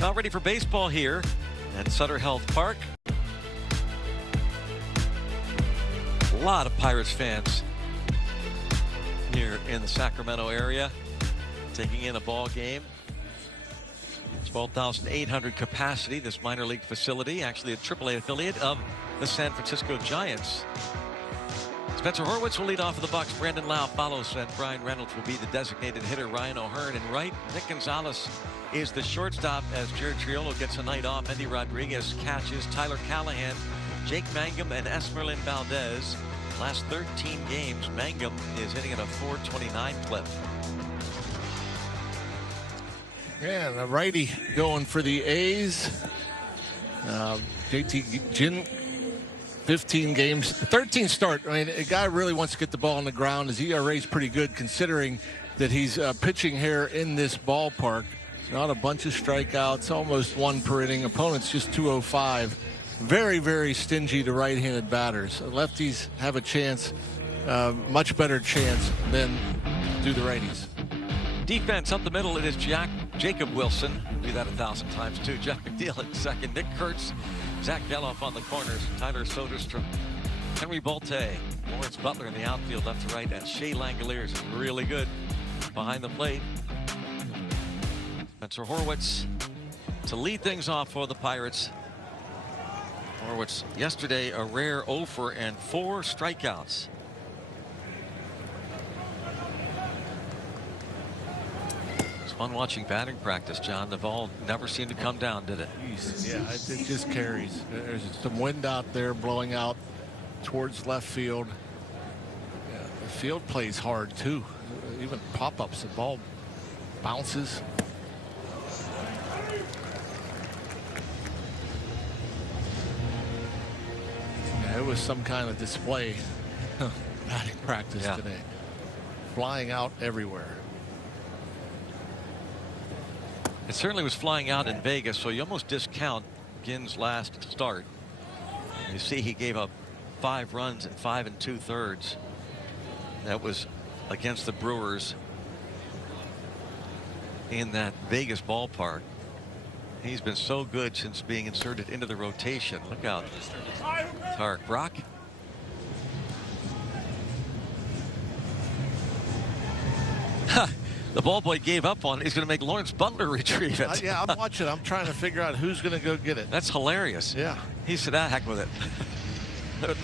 Now ready for baseball here at Sutter Health Park. A lot of Pirates fans here in the Sacramento area taking in a ball game. 12,800 capacity, this minor league facility, actually a AAA affiliate of the San Francisco Giants. Spencer Horwitz will lead off of the Bucks. Brandon Lau follows, and Brian Reynolds will be the designated hitter. Ryan O'Hearn in right. Nick Gonzalez is the shortstop as Jared Triolo gets a night off. Andy Rodriguez catches. Tyler Callahan, Jake Mangum, and Esmerlin Valdez. Last 13 games, Mangum is hitting at a .429 clip. Yeah, the righty going for the A's. JT Ginn, 15 games, 13 start. I mean, a guy really wants to get the ball on the ground. His ERA is pretty good considering that he's pitching here in this ballpark. Not a bunch of strikeouts, almost one per inning. Opponents just 205. Very, very stingy to right-handed batters. Lefties have a chance, much better chance than do the righties. Defense up the middle, it is Jacob Wilson. Do that 1,000 times too. Jeff McNeil at second. Nick Kurtz, Zach Geloff on the corners. Tyler Soderstrom, Henry Bolte, Lawrence Butler in the outfield, left to right, and Shea Langoliers is really good behind the plate. Spencer Horwitz to lead things off for the Pirates. Horwitz yesterday a rare 0 for 4 strikeouts. It's fun watching batting practice, John. The ball never seemed to come down, did it? Yeah, it just carries. There's some wind out there blowing out towards left field. Yeah, the field plays hard too. Even pop-ups, the ball bounces. Yeah, it was some kind of display batting practice today. Flying out everywhere. It certainly was flying out in Vegas, so you almost discount Ginn's last start. You see he gave up 5 runs in 5 2/3. That was against the Brewers in that Vegas ballpark. He's been so good since being inserted into the rotation. Look out, Tarek Brock. The ball boy gave up on it. He's going to make Lawrence Butler retrieve it. Yeah, I'm watching. I'm trying to figure out who's going to go get it. That's hilarious. Yeah. He said, "Ah, heck with it."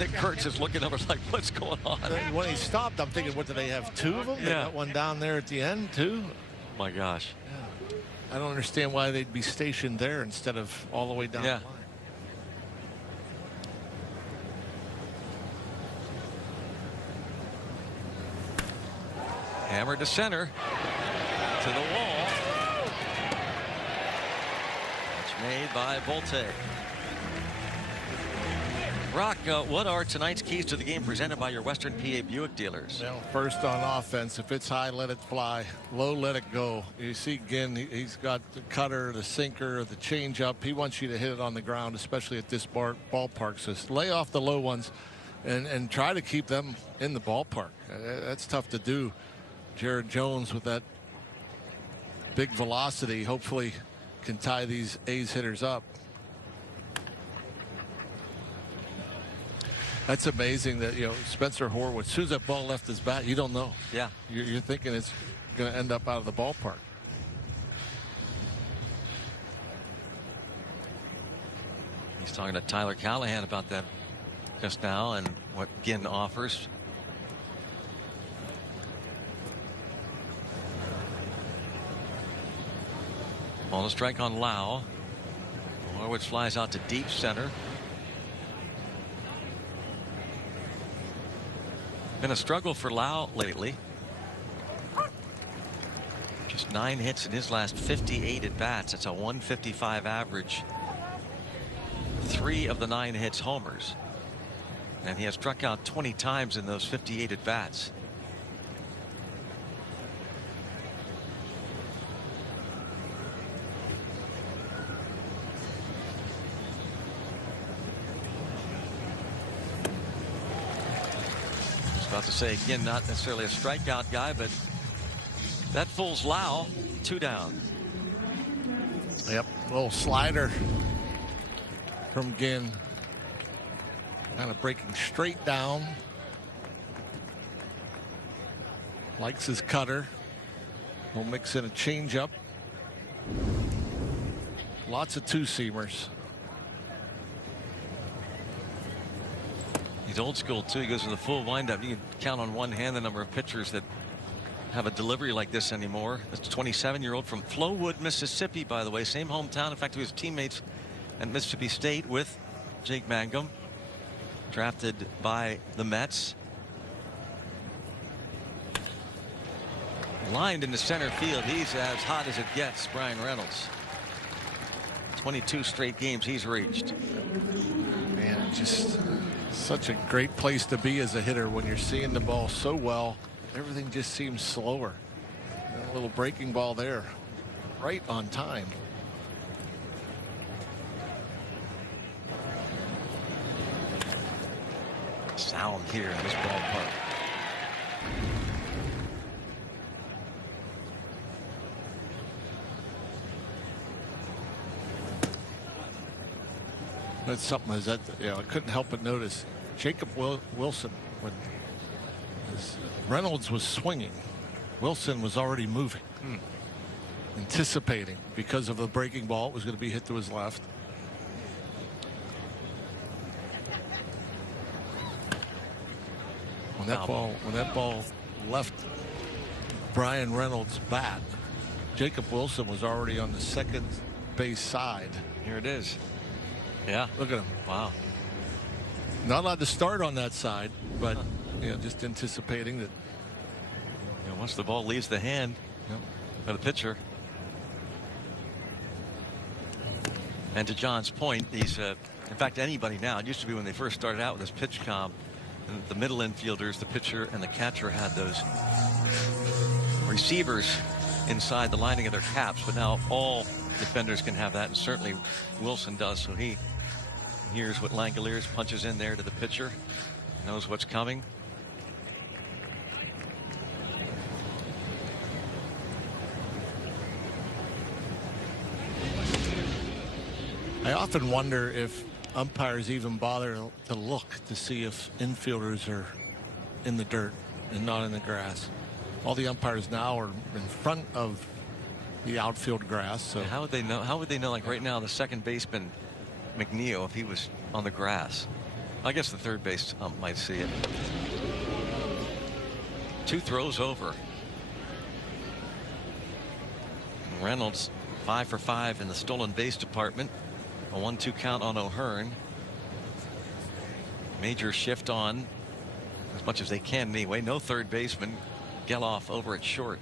Nick Kurtz is looking over like, what's going on? When he stopped, I'm thinking, what, do they have 2 of them? Yeah. They got one down there at the end, too? Oh my gosh. Yeah. I don't understand why they'd be stationed there instead of all the way down the line. Hammer to center. To the wall. It's made by Bolte. Brock, what are tonight's keys to the game presented by your Western PA Buick dealers? Well, first on offense, if it's high, let it fly. Low, let it go. You see Ginn, he's got the cutter, the sinker, the changeup. He wants you to hit it on the ground, especially at this ballpark. So lay off the low ones and try to keep them in the ballpark. That's tough to do. Jared Jones with that big velocity hopefully can tie these A's hitters up. That's amazing that, you know, Spencer Horwitz, as soon as that ball left his bat, you don't know. Yeah. You're thinking it's going to end up out of the ballpark. He's talking to Tyler Callahan about that just now and what Ginn offers. Ball to strike on Lau. Horwitz flies out to deep center. Been a struggle for Lau lately. Just 9 hits in his last 58 at bats. It's a 155 average. 3 of the 9 hits homers. And he has struck out 20 times in those 58 at bats. About to say, again, not necessarily a strikeout guy, but that fools Lau. 2 down. Yep, little slider from Ginn. Kind of breaking straight down. Likes his cutter. We'll mix in a changeup. Lots of two-seamers. He's old school too. He goes to the full windup. You can count on one hand the number of pitchers that have a delivery like this anymore. That's a 27-year-old from Flowood, Mississippi, by the way. Same hometown. In fact, he was teammates at Mississippi State with Jake Mangum. Drafted by the Mets. Lined into center field. He's as hot as it gets, Brian Reynolds. 22 straight games he's reached. Man, just such a great place to be as a hitter when you're seeing the ball so well. Everything just seems slower. A little breaking ball there, right on time. Sound here in this ballpark. That's something that I couldn't help but notice. Jacob Wilson, when Reynolds was swinging, Wilson was already moving, anticipating because of the breaking ball. It was going to be hit to his left. When that ball left Brian Reynolds' bat, Jacob Wilson was already on the second base side. Here it is. Yeah. Look at him. Wow. Not allowed to start on that side, but just anticipating that. Once the ball leaves the hand of the pitcher. And to John's point, these, in fact, anybody now, it used to be when they first started out with this pitch comp, the middle infielders, the pitcher and the catcher had those receivers inside the lining of their caps, but now all defenders can have that, and certainly Wilson does. So he hears what Langoliers punches in there to the pitcher, knows what's coming. I often wonder if umpires even bother to look to see if infielders are in the dirt and not in the grass. All the umpires now are in front of the outfield grass. So how would they know? How would they know? Like right now, the second baseman McNeil, if he was on the grass, I guess the third base ump might see it. 2 throws over. Reynolds 5 for 5 in the stolen base department. A 1-2 count on O'Hearn. Major shift on as much as they can anyway. No third baseman. Geloff over at short.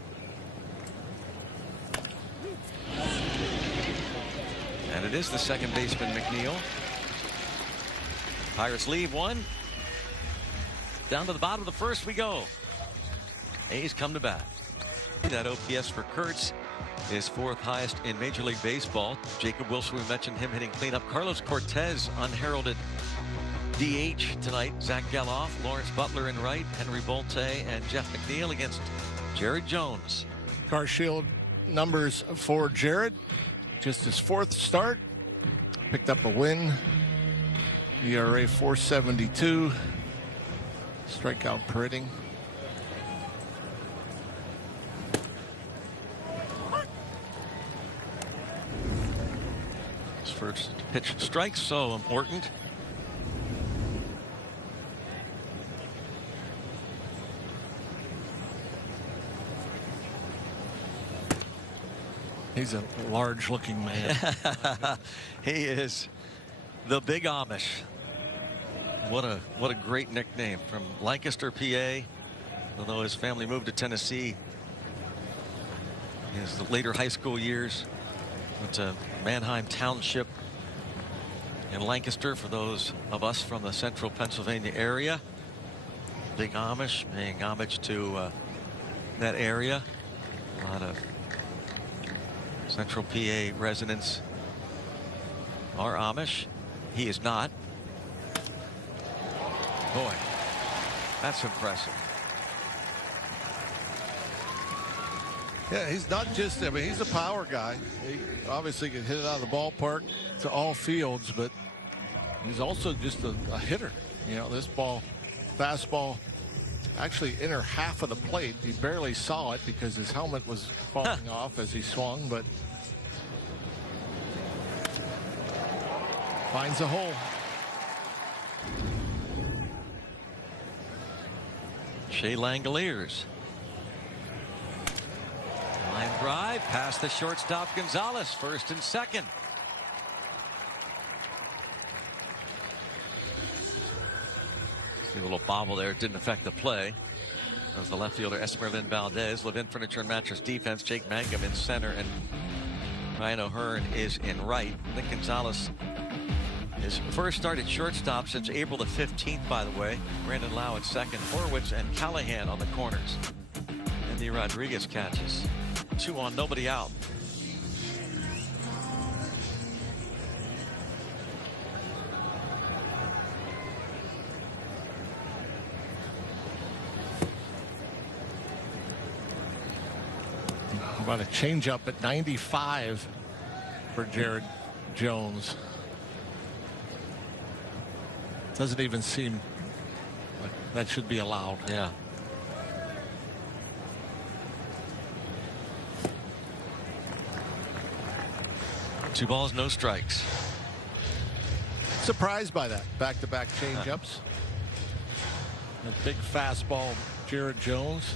And it is the second baseman, McNeil. Pirates leave one. Down to the bottom of the first we go. A's come to bat. That OPS for Kurtz is 4th highest in Major League Baseball. Jacob Wilson, we mentioned him hitting cleanup. Carlos Cortez unheralded DH tonight. Zach Geloff, Lawrence Butler in right, Henry Bolte, and Jeff McNeil against Jared Jones. Car Shield numbers for Jared. Just his 4th start. Picked up a win. ERA 4.72. Strikeout per inning. His first pitch strike, so important. He's a large-looking man. He is the Big Amish. What a great nickname from Lancaster, PA. Although his family moved to Tennessee, his later high school years went to Manheim Township in Lancaster. For those of us from the central Pennsylvania area, Big Amish, paying homage to that area. A lot of Central PA residents are Amish. He is not. Boy, that's impressive. Yeah, he's not just, I mean, he's a power guy. He obviously can hit it out of the ballpark to all fields, but he's also just a hitter. You know, this ball, fastball, actually inner half of the plate. He barely saw it because his helmet was falling off as he swung, but finds a hole. Shea Langoliers. Line drive past the shortstop Gonzalez, first and second. See a little bobble there. It didn't affect the play. That was the left fielder Esmeralyn Valdez. Levin Furniture and Mattress defense. Jake Mangum in center and Ryan O'Hearn is in right. Nick Gonzalez, his first start at shortstop since April the 15th, by the way. Brandon Lau at second. Horwitz and Callahan on the corners. Andy Rodriguez catches. 2 on, nobody out. About a changeup at 95 for Jared Jones. Doesn't even seem like that should be allowed. Yeah. Two balls, no strikes. Surprised by that. Back-to-back changeups. A big fastball, Jared Jones.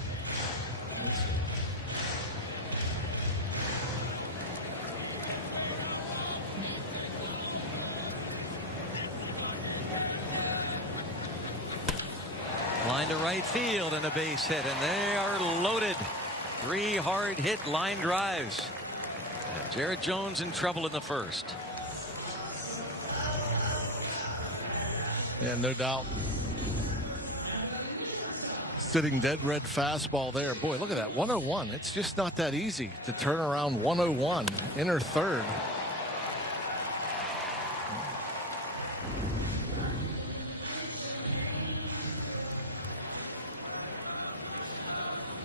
Line to right field and a base hit, and they are loaded. 3 hard hit line drives. And Jared Jones in trouble in the first. Yeah, no doubt. Sitting dead red fastball there. Boy, look at that. 101. It's just not that easy to turn around 101. Inner third.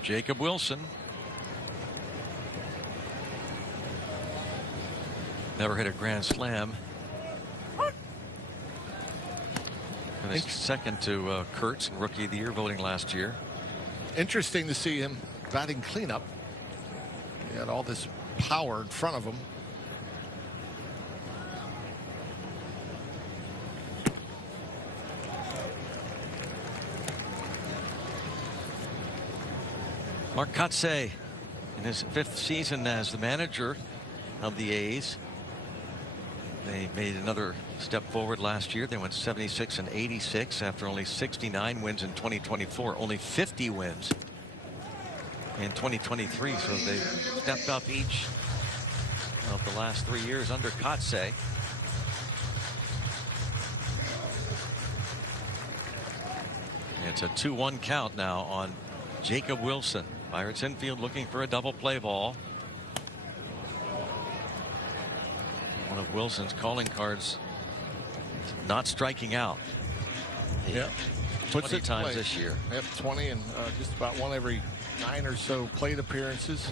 Jacob Wilson. Never hit a grand slam. Finished second to Kurtz in Rookie of the Year voting last year. Interesting to see him batting cleanup. He had all this power in front of him. Mark Kotsay in his 5th season as the manager of the A's. They made another step forward last year. They went 76 and 86 after only 69 wins in 2024. Only 50 wins in 2023. So they stepped up each of the last 3 years under Kotsay. It's a 2-1 count now on Jacob Wilson. Pirates infield looking for a double play ball. One of Wilson's calling cards, not striking out. Yeah, 20 times this year. Yep, 20 and just about one every 9 or so plate appearances.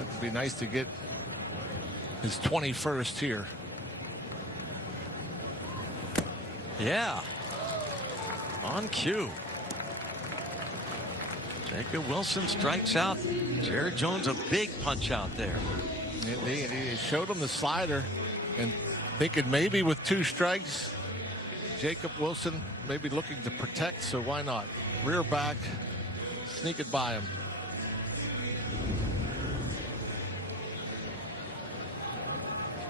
It'd be nice to get his 21st here. Yeah, on cue. Jacob Wilson strikes out Jared Jones. A big punch out there. He showed him the slider and thinking maybe with 2 strikes Jacob Wilson maybe looking to protect, so why not rear back, sneak it by him.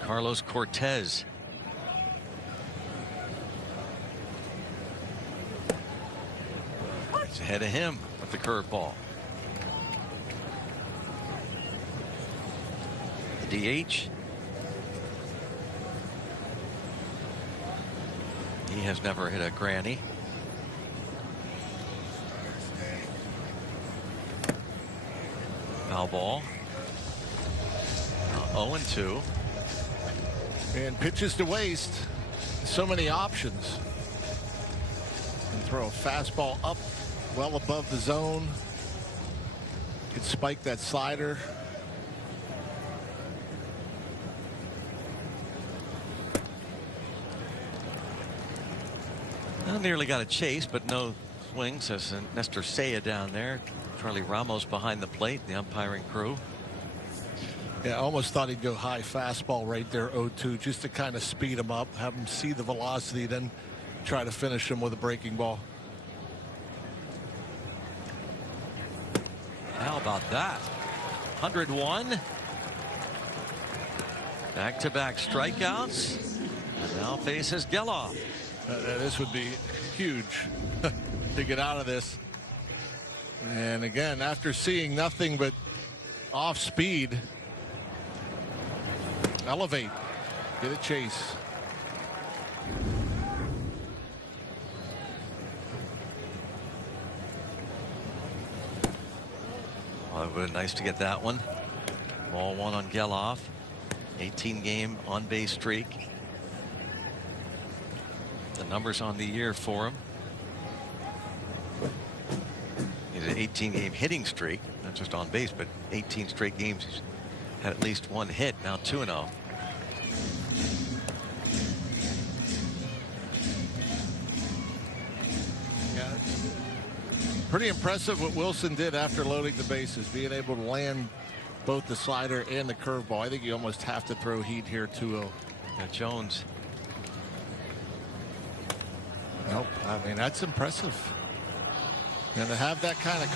Carlos Cortez. He's ahead of him with the curveball. DH. He has never hit a granny. Foul ball. 0-2. And pitches to waste. So many options. And throw a fastball up well above the zone. could spike that slider. Well, nearly got a chase, but no swing, says Nestor Saya down there. Charlie Ramos behind the plate, the umpiring crew. Yeah, I almost thought he'd go high fastball right there, 0-2, just to kind of speed him up, have him see the velocity, then try to finish him with a breaking ball. How about that? 101. Back-to-back strikeouts. And now faces Geloff. This would be huge to get out of this. And again, after seeing nothing but off speed, elevate, get a chase. Well, it would be nice to get that one. Ball one on Geloff. 18-game on-base streak. The numbers on the year for him. He's an 18-game hitting streak, not just on base, but 18 straight games. He's had at least one hit. Now 2-0. Yeah, pretty impressive what Wilson did after loading the bases, being able to land both the slider and the curveball. I think you almost have to throw heat here. 2-0. Yeah, Jones. Nope. I mean, that's impressive. And to have that kind of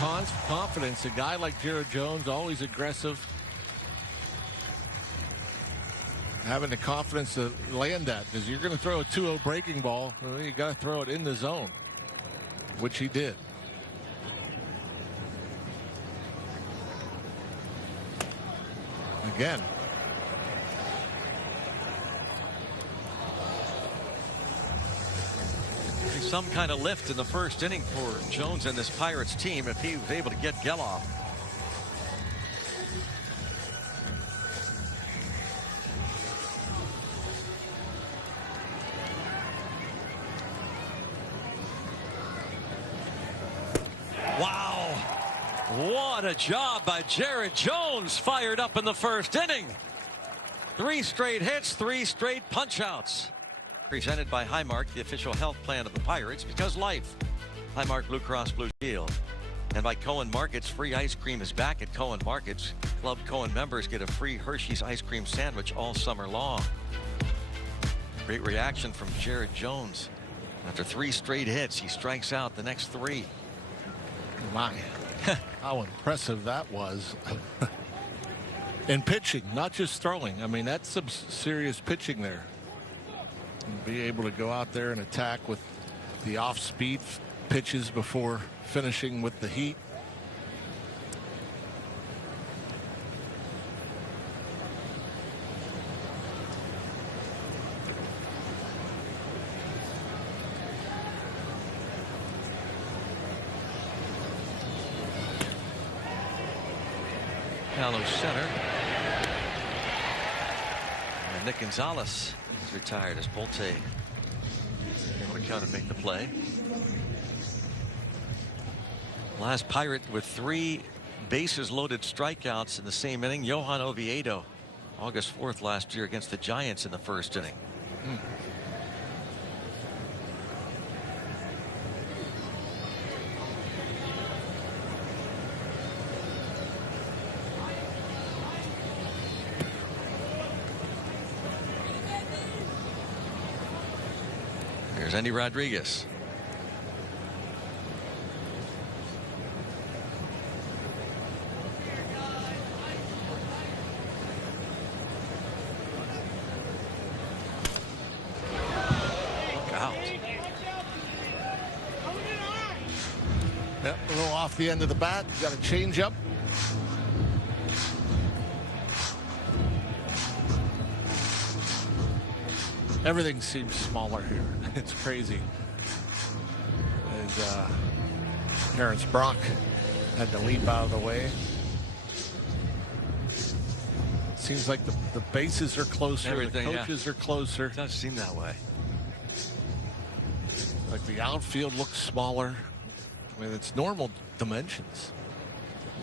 confidence, a guy like Jared Jones, always aggressive, having the confidence to land that, because you're going to throw a 2-0 breaking ball, well, you got to throw it in the zone, which he did. Again. Some kind of lift in the first inning for Jones and this Pirates team if he was able to get Geloff. Wow, what a job by Jared Jones, fired up in the first inning. 3 straight hits, 3 straight punch-outs. Presented by Highmark, the official health plan of the Pirates, because life. Highmark Blue Cross Blue Shield. And by Cohen Markets, free ice cream is back at Cohen Markets. Club Cohen members get a free Hershey's ice cream sandwich all summer long. Great reaction from Jared Jones. After 3 straight hits, he strikes out the next 3. My, how impressive that was. In pitching, not just throwing. I mean, that's some serious pitching there. And be able to go out there and attack with the off-speed pitches before finishing with the heat. Shallow center. And Nick Gonzalez is retired as Bolte able to count and make the play. Last Pirate with 3 bases loaded strikeouts in the same inning. Johan Oviedo, August 4th last year against the Giants in the first inning. Here's Andy Rodriguez. Look out. Yep, a little off the end of the bat. Got a change up. Everything seems smaller here. It's crazy. As Terrence Brock had to leap out of the way. Seems like the bases are closer. Everything, the coaches are closer. It does seem that way. Like the outfield looks smaller. I mean, it's normal dimensions.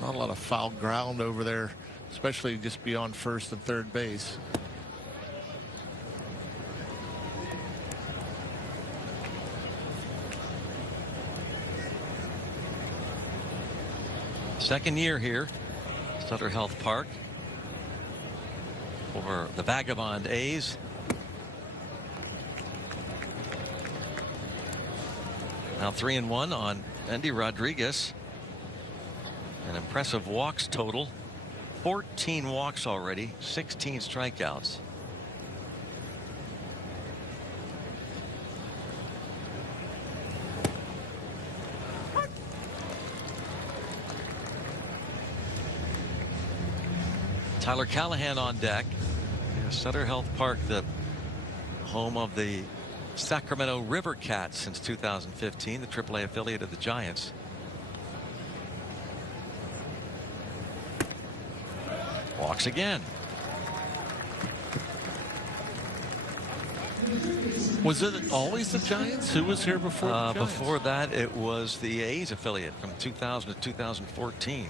Not a lot of foul ground over there, especially just beyond first and third base. Second year here, Sutter Health Park, for the Vagabond A's. Now 3-1 on Endy Rodriguez. An impressive walks total. 14 walks already, 16 strikeouts. Tyler Callahan on deck. Sutter Health Park, the home of the Sacramento River Cats since 2015, the AAA affiliate of the Giants. Walks again. Was it always the Giants? Who was here before the Giants? Before that, it was the A's affiliate from 2000 to 2014.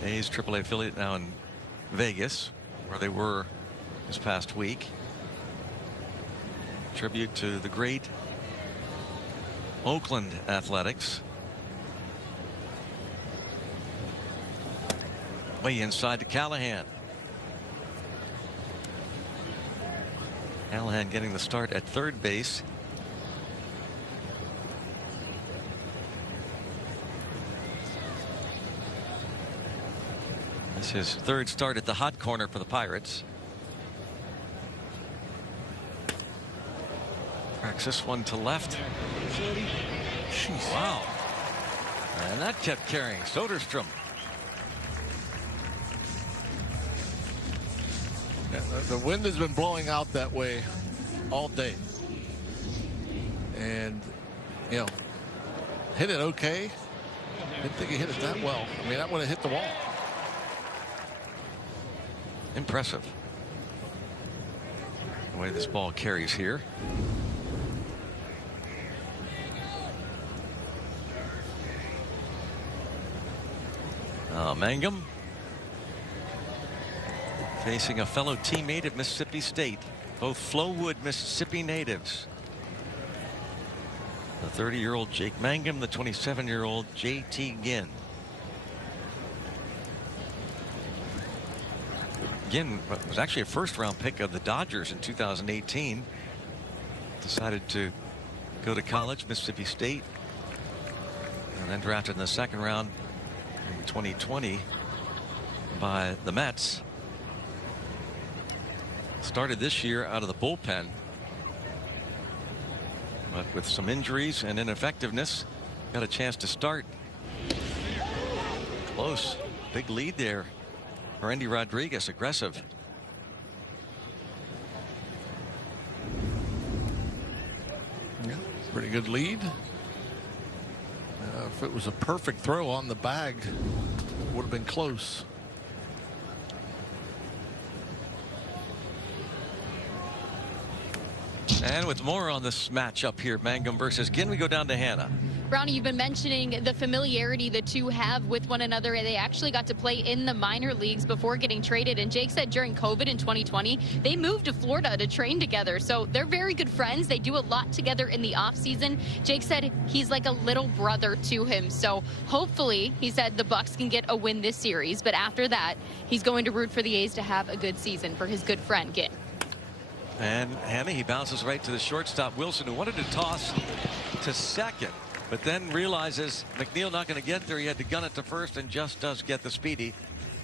The A's AAA affiliate now in Vegas, where they were this past week. Tribute to the great Oakland Athletics. Way inside to Callahan. Callahan getting the start at third base. This is his third start at the hot corner for the Pirates. Cracks this one to left. Jeez. Wow. And that kept carrying. Soderstrom. Yeah, the wind has been blowing out that way all day. And, you know, hit it okay. Didn't think he hit it that well. I mean, that would have hit the wall. Impressive. The way this ball carries here. Mangum facing a fellow teammate at Mississippi State, both Flowood, Mississippi natives. The 30-year-old Jake Mangum, the 27-year-old J.T. Ginn. Ginn was actually a first-round pick of the Dodgers in 2018. Decided to go to college, Mississippi State, and then drafted in the second round in 2020 by the Mets. Started this year out of the bullpen, but with some injuries and ineffectiveness, got a chance to start. Close, big lead there for Endy Rodriguez. Aggressive. Yeah, pretty good lead. If it was a perfect throw on the bag, it would have been close. And with more on this matchup here, Mangum versus Ginn, we go down to Hannah. Brownie, you've been mentioning the familiarity the two have with one another, and they actually got to play in the minor leagues before getting traded. And Jake said during COVID in 2020, they moved to Florida to train together. So they're very good friends. They do a lot together in the offseason. Jake said he's like a little brother to him. So hopefully, he said, the Bucks can get a win this series. But after that, he's going to root for the A's to have a good season for his good friend, Ginn. And Hannah, he bounces right to the shortstop, Wilson, who wanted to toss to second, but then realizes McNeil not going to get there. He had to gun it to first and just does get the speedy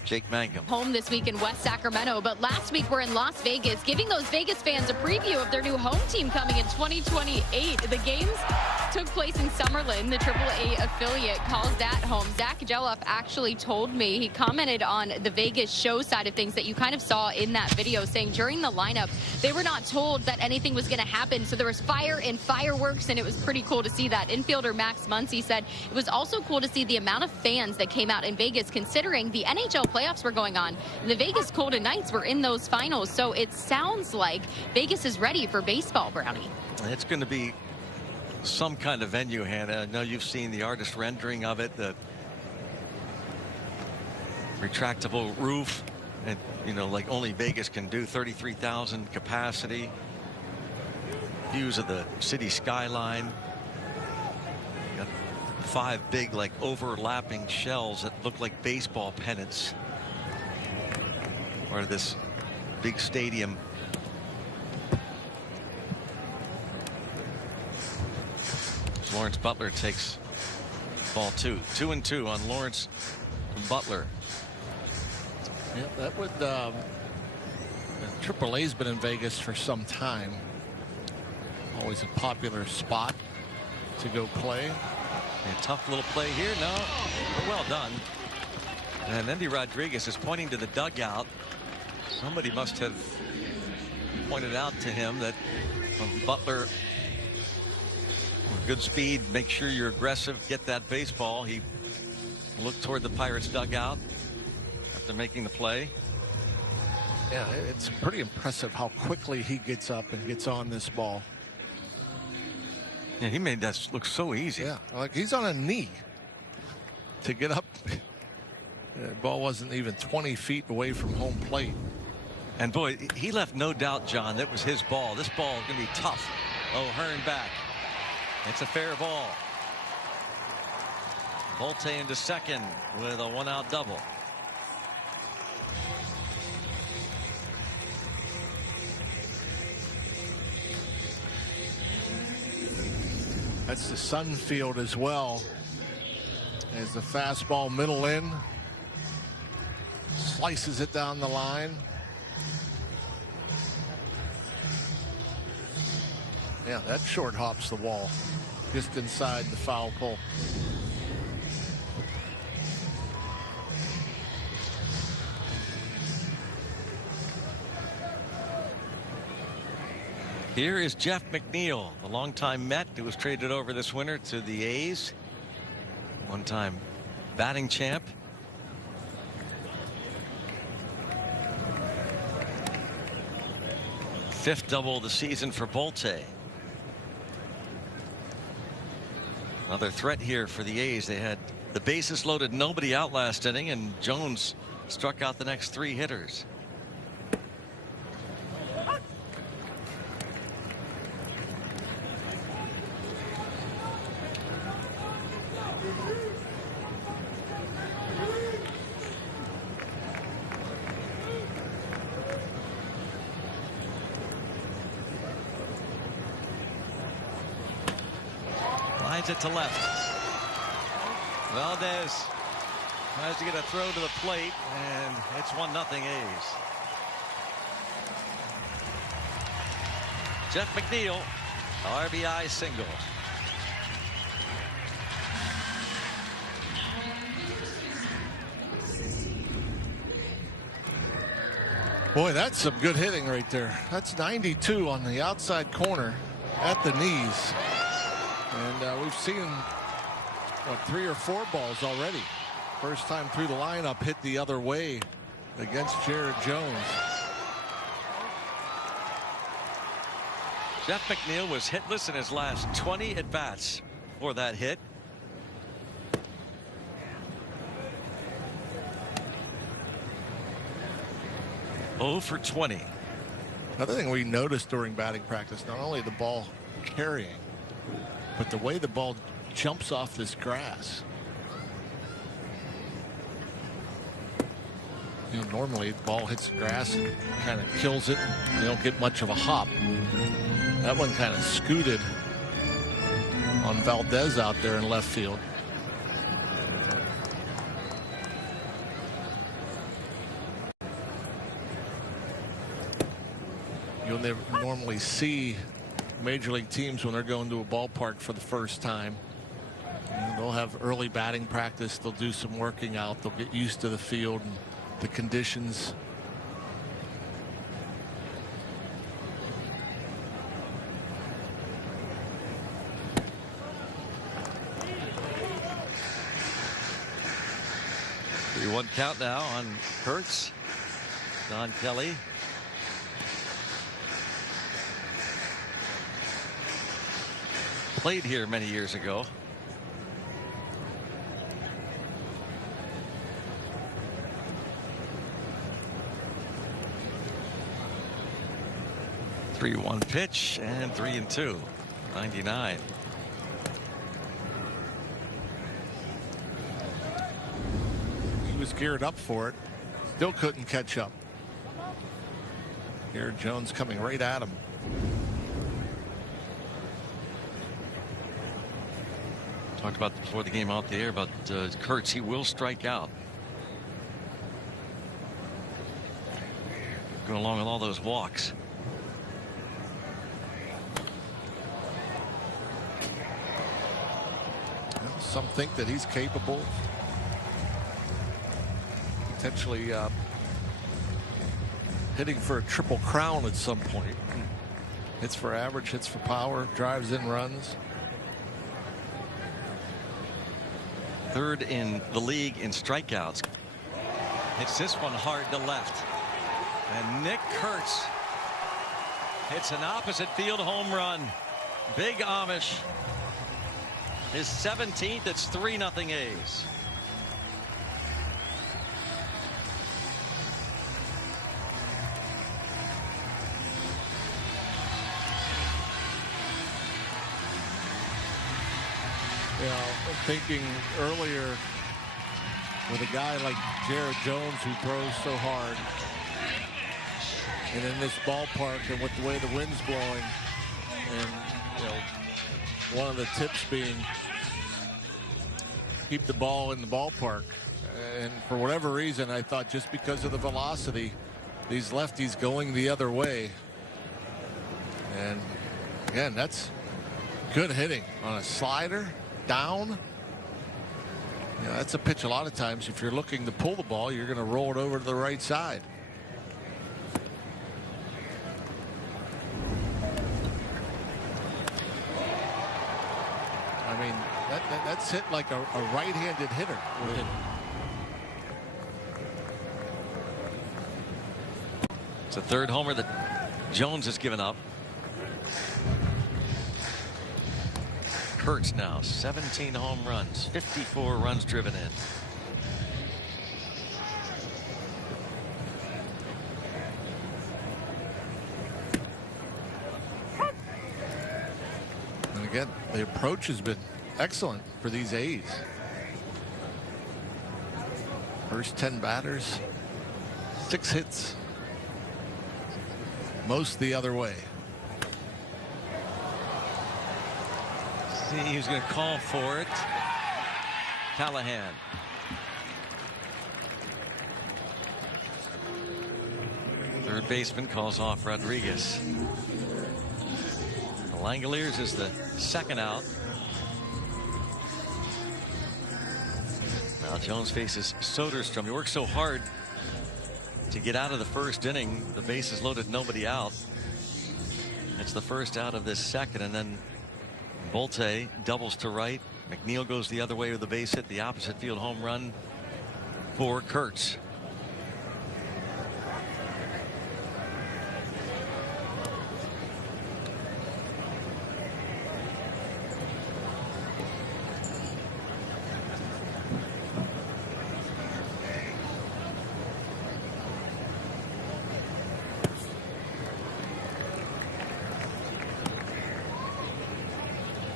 Jake Mangum. Home this week in West Sacramento, but last week we're in Las Vegas, giving those Vegas fans a preview of their new home team coming in 2028. The games took place in Summerlin. The AAA affiliate calls that home. Zach Geloff actually told me, he commented on the Vegas show side of things that you kind of saw in that video, saying during the lineup, they were not told that anything was going to happen. So there was fire and fireworks, and it was pretty cool to see that. Infielder Max Muncy said it was also cool to see the amount of fans that came out in Vegas, considering the NHL playoffs were going on. And the Vegas Golden Knights were in those finals. So it sounds like Vegas is ready for baseball, Brownie. It's going to be some kind of venue, Hannah. I know you've seen the artist rendering of it, the retractable roof, and like only Vegas can do. 33,000 capacity, views of the city skyline. Got 5 big, like, overlapping shells that look like baseball pennants. Part of this big stadium. Lawrence Butler takes ball 2. 2-2 on Lawrence and Butler. Yeah, that would. AAA's been in Vegas for some time. Always a popular spot to go play. A tough little play here. No, but well done. And Andy Rodriguez is pointing to the dugout. Somebody must have pointed out to him that when Butler, with good speed, make sure you're aggressive, get that baseball. He looked toward the Pirates dugout after making the play. Yeah, it's pretty impressive how quickly he gets up and gets on this ball. Yeah, he made that look so easy. Yeah, like he's on a knee to get up. The ball wasn't even 20 feet away from home plate. And boy, he left no doubt, John, that was his ball. This ball is going to be tough. O'Hearn back. It's a fair ball. Volte into second with a 1-out double. That's the Sun field as well. As the fastball middle in. Slices it down the line. Yeah, that short hops the wall just inside the foul pole. Here is Jeff McNeil, the longtime Met who was traded over this winter to the A's. One-time batting champ. Fifth double of the season for Volte. Another threat here for the A's. They had the bases loaded, nobody out last inning, and Jones struck out the next 3 hitters. Lines it to left. Valdez tries to get a throw to the plate, and it's 1-0 A's. Jeff McNeil, RBI single. Boy, that's some good hitting right there. That's 92 on the outside corner at the knees. And we've seen, what, 3 or 4 balls already. First time through the lineup hit the other way against Jared Jones. Jeff McNeil was hitless in his last 20 at-bats for that hit. Oh for 20. Another thing we noticed during batting practice, not only the ball carrying, but the way the ball jumps off this grass. Normally the ball hits the grass and kind of kills it. You don't get much of a hop. That one kind of scooted on Valdez out there in left field. You'll never normally see major league teams when they're going to a ballpark for the first time. They'll have early batting practice. They'll do some working out. They'll get used to the field and the conditions. One count now on Kurtz. Don Kelly. played here many years ago. Three-one pitch and 3-2. 99. He was geared up for it. Still couldn't catch up. Here Jones coming right at him. Talked about before the game out there about Kurtz. He will strike out. Going along with all those walks. Some think that he's capable potentially hitting for a triple crown at some point. Hits for average, hits for power, drives in runs. Third in the league in strikeouts. Hits this one hard to left. And Nick Kurtz hits an opposite field home run. Big Amish. His 17th. It's 3-0 A's. You know, thinking earlier with a guy like Jared Jones who throws so hard, and in this ballpark and with the way the wind's blowing, and you know, one of the tips being keep the ball in the ballpark. And for whatever reason, I thought just because of the velocity, these lefties going the other way. And again, that's good hitting on a slider down. You know, that's a pitch a lot of times if you're looking to pull the ball, you're going to roll it over to the right side. I mean, that's hit like a right-handed hitter. It's the third homer that Jones has given up. Kurtz now 17 home runs, 54 runs driven in. And again, the approach has been excellent for these A's. First 10 batters, 6 hits, most the other way. See, he was going to call for it. Callahan. Third baseman calls off Rodriguez. The Langoliers is the second out. Now Jones faces Soderstrom. He worked so hard to get out of the first inning. The base is loaded, nobody out. It's the first out of this second, and then Bolte doubles to right. McNeil goes the other way with the base hit, the opposite field home run for Kurtz.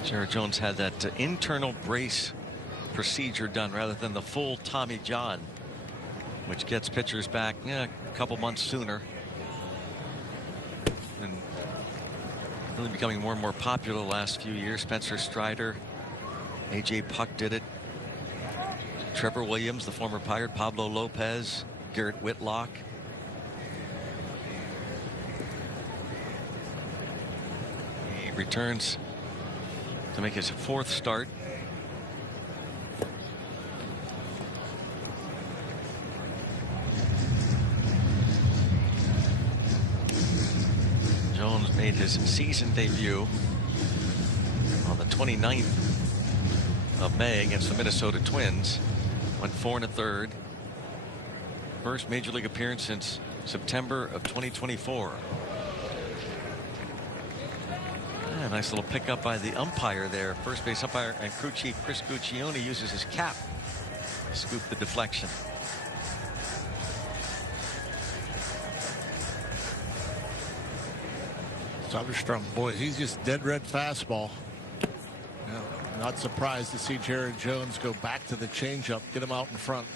Jared Jones had that internal brace procedure done rather than the full Tommy John, which gets pitchers back a couple months sooner, and really becoming more and more popular the last few years. Spencer Strider, AJ Puck did it. Trevor Williams, the former Pirate, Pablo Lopez, Garrett Whitlock. He returns to make his fourth start. Jones made his season debut on the 29th of May against the Minnesota Twins. Went 4 1/3. First major league appearance since September of 2024. nice little pickup by the umpire there. First base umpire and crew chief Chris Guccione uses his cap to scoop the deflection. Soderstrom, boy, he's just dead red fastball. Yeah, not surprised to see Jared Jones go back to the changeup, get him out in front.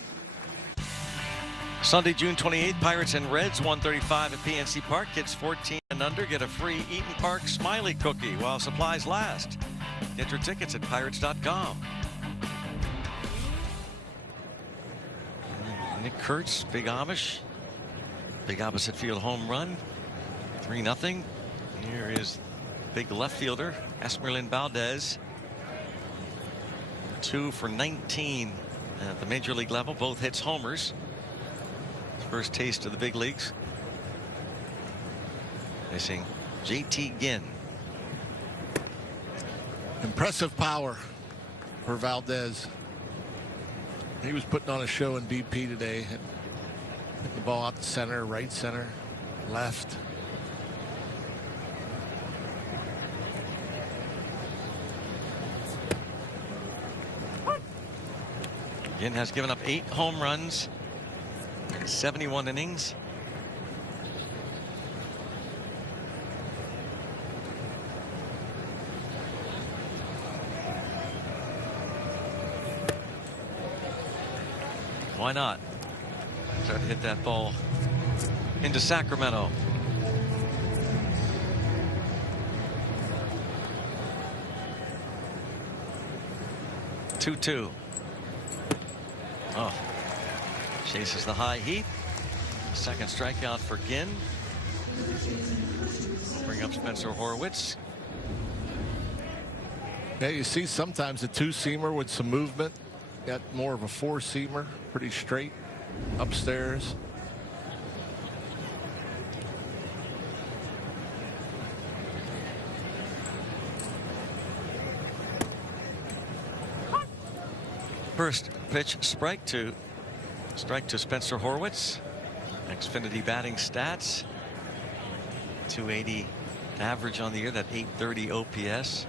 Sunday, June 28th, Pirates and Reds, 1:35 at PNC Park. Kids 14 and under get a free Eaton Park Smiley cookie while supplies last. Get your tickets at pirates.com. Nick Kurtz, big Amish, big opposite field home run, 3-0. Here is big left fielder Esmeralyn Valdez, 2 for 19 at the major league level, both hits homers. First taste of the big leagues. Facing JT Ginn. Impressive power for Valdez. He was putting on a show in BP today. Hit the ball out the center, right center, left. Ginn has given up 8 home runs, 71 innings. Why not? Try to hit that ball into Sacramento. Two. Oh, chases the high heat. Second strikeout for Ginn. Bring up Spencer Horwitz. Yeah, you see sometimes a two-seamer with some movement. Got more of a four-seamer, pretty straight upstairs. First pitch, strike to Spencer Horwitz. Xfinity batting stats, 280 average on the year, that 830 OPS.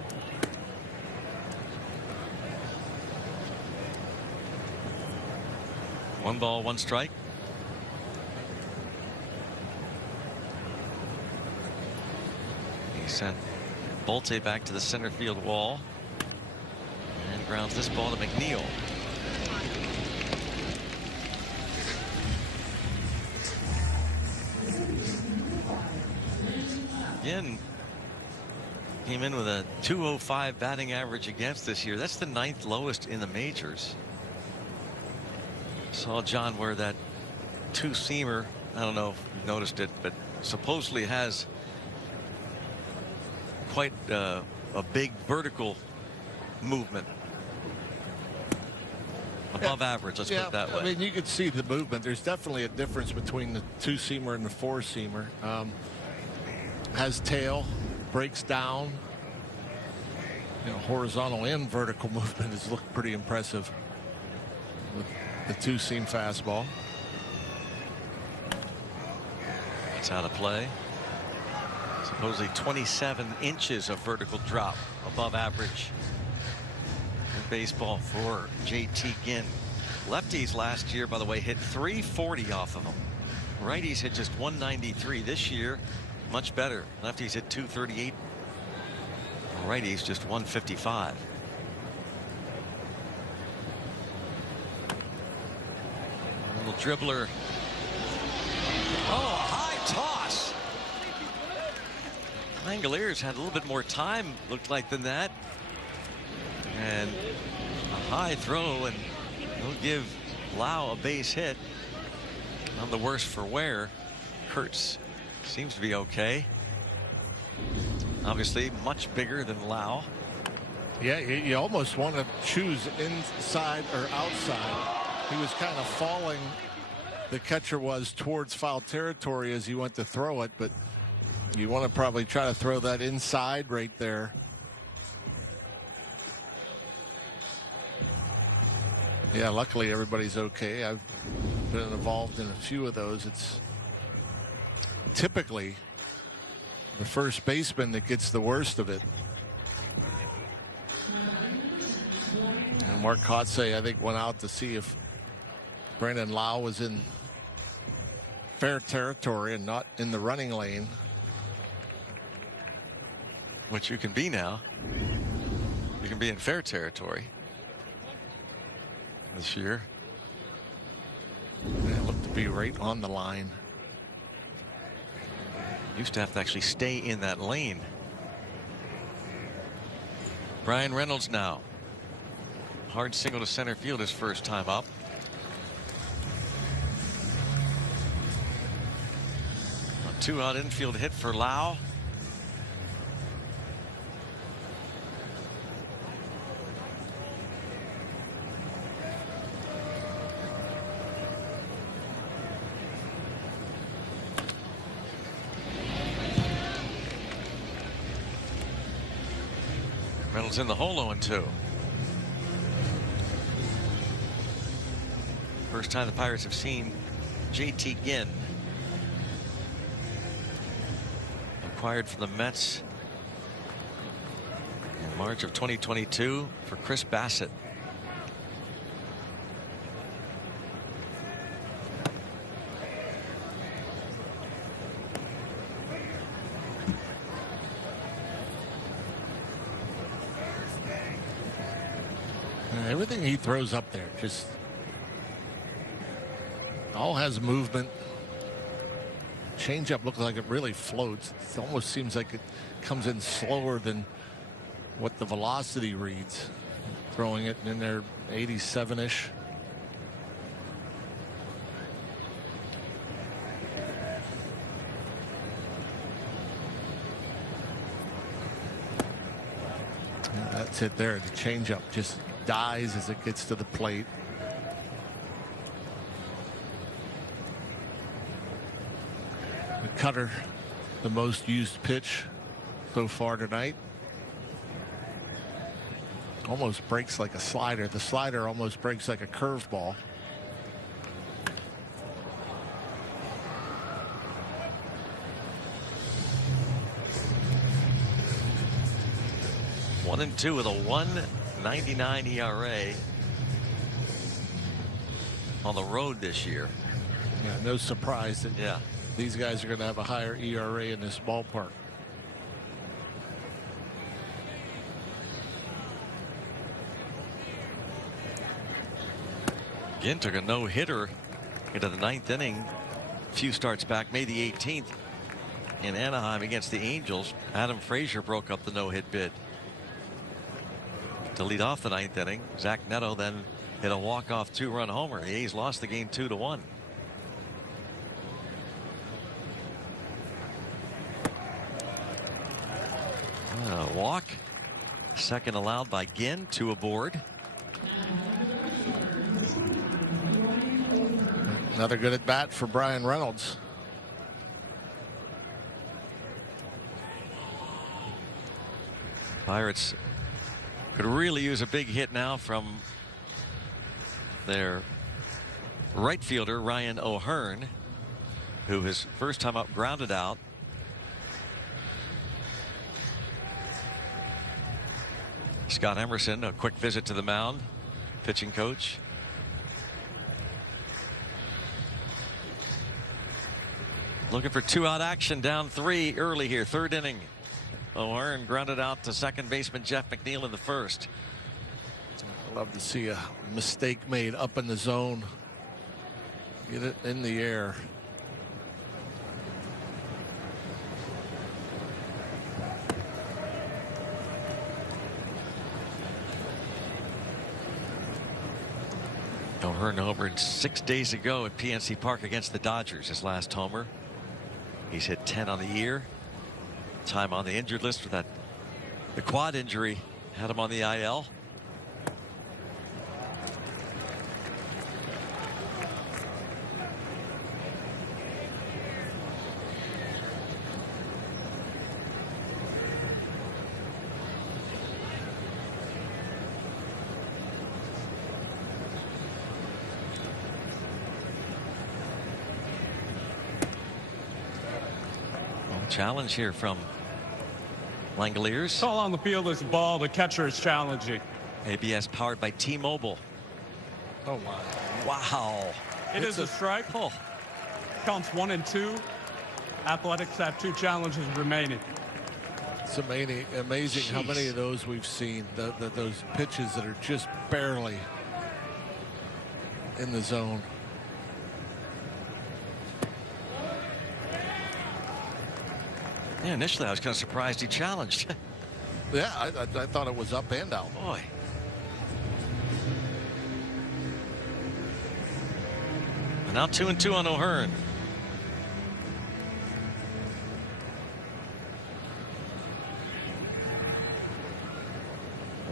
One ball, one strike. He sent Bolte back to the center field wall and grounds this ball to McNeil. Again, came in with a 205 batting average against this year. That's the 9th lowest in the majors. Saw John where that two-seamer, I don't know if you noticed it, but supposedly has quite a big vertical movement. Above average, let's put it that way. I mean, you could see the movement. There's definitely a difference between the two-seamer and the four-seamer. Has tail, breaks down. You know, horizontal and vertical movement has looked pretty impressive with the two-seam fastball. That's out of play. Supposedly 27 inches of vertical drop above average in baseball for JT Ginn. Lefties last year, by the way, hit 340 off of them. Righties hit just 193. This year, much better. Lefties hit 238. Righties just 155. A little dribbler. Oh, high toss. Langoliers had a little bit more time, looked like, than that. And a high throw, and he'll give Lau a base hit. On the worse for wear. Kurtz seems to be okay. Obviously much bigger than Lau. Yeah, you almost want to choose inside or outside. He was kind of falling, the catcher was, towards foul territory as he went to throw it, but you want to probably try to throw that inside right there. Yeah, luckily everybody's okay. I've been involved in a few of those. It's typically the first baseman that gets the worst of it. Mark Kotze, I think, went out to see if Brandon Lau was in fair territory and not in the running lane. Which you can be now. You can be in fair territory this year. They look to be right on the line. Used to have to actually stay in that lane. Brian Reynolds now. Hard single to center field his first time up. A 2-out infield hit for Lau. Reynolds in the hole 0-2. First time the Pirates have seen JT Ginn. Acquired from the Mets in March of 2022 for Chris Bassett. Everything he throws up there just all has movement. Changeup looks like it really floats. It almost seems like it comes in slower than what the velocity reads. Throwing it in there 87-ish. That's it there. The changeup just dies as it gets to the plate. The cutter, the most used pitch so far tonight. Almost breaks like a slider. The slider almost breaks like a curveball. One and two with a 1.99 ERA on the road this year. Yeah, no surprise that these guys are going to have a higher ERA in this ballpark. Again, took a no-hitter into the 9th inning. A few starts back, May the 18th in Anaheim against the Angels. Adam Frazier broke up the no-hit bid to lead off the 9th inning. Zach Neto then hit a walk-off 2-run homer. The A's lost the game 2-1. Walk. Second allowed by Ginn. 2 aboard. Another good at bat for Brian Reynolds. Pirates could really use a big hit now from their right fielder Ryan O'Hearn, who his first time up grounded out. Scott Emerson, a quick visit to the mound, pitching coach. Looking for 2-out action, down 3 early here, 3rd inning. O'Hearn grounded out to second baseman Jeff McNeil in the first. I'd love to see a mistake made up in the zone. Get it in the air. O'Hearn homered 6 days ago at PNC Park against the Dodgers, his last homer. He's hit 10 on the year. Time on the injured list with the quad injury had him on the IL. Challenge here from Langoliers. Call on the field is the ball. The catcher is challenging. ABS powered by T-Mobile. Oh, my. Wow. It is a strike. Oh. Counts 1 and 2. Athletics have 2 challenges remaining. It's amazing how many of those we've seen. Those pitches that are just barely in the zone. Yeah, initially I was kind of surprised he challenged. Yeah, I thought it was up and out. Boy. And now 2-2 on O'Hearn.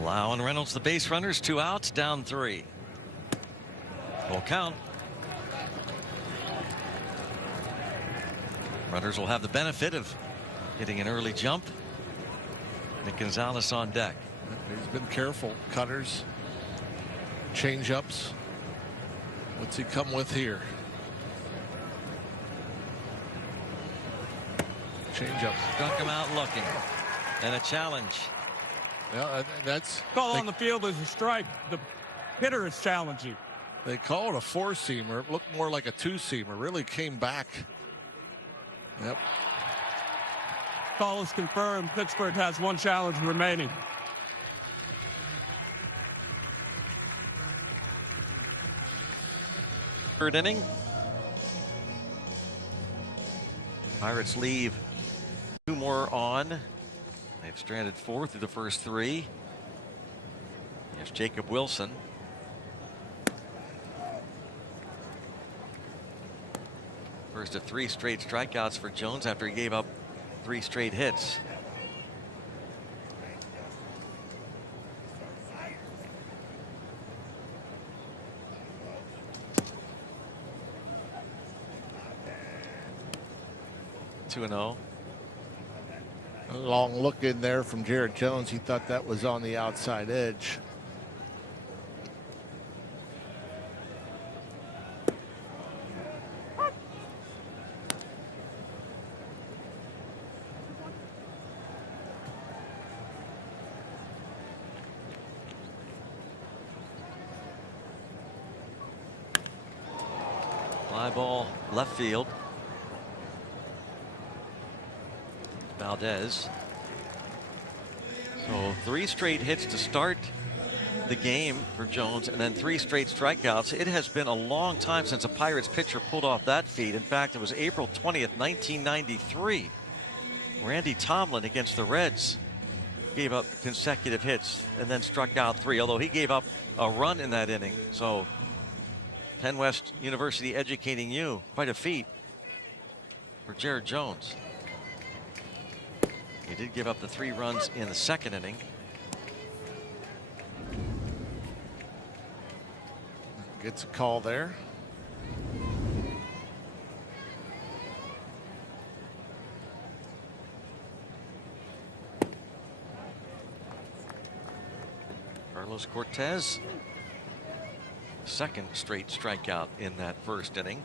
Lau and Reynolds, the base runners, 2 outs, down 3. Full count. Runners will have the benefit of getting an early jump. Nick Gonzalez on deck. He's been careful. Cutters, change-ups. What's he come with here? Change-ups. Struck him out looking. And a challenge. Yeah, that's Call on the field is a strike. The hitter is challenging. They call it a 4-seamer. It looked more like a 2-seamer. Really came back. Yep. Call is confirmed. Pittsburgh has 1 challenge remaining. Third inning. Pirates leave 2 more on. They've stranded 4 through the first 3. There's Jacob Wilson. First of 3 straight strikeouts for Jones after he gave up 3 straight hits. Two and 0. A long look in there from Jared Jones. He thought that was on the outside edge. Fly ball left field. Valdez. So 3 straight hits to start the game for Jones, and then 3 straight strikeouts. It has been a long time since a Pirates pitcher pulled off that feat. In fact, it was April 20th, 1993. Randy Tomlin against the Reds gave up consecutive hits and then struck out 3, although he gave up a run in that inning. So Penn West University educating you. Quite a feat for Jared Jones. He did give up the 3 runs in the second inning. Gets a call there. Carlos Cortez, second straight strikeout in that first inning.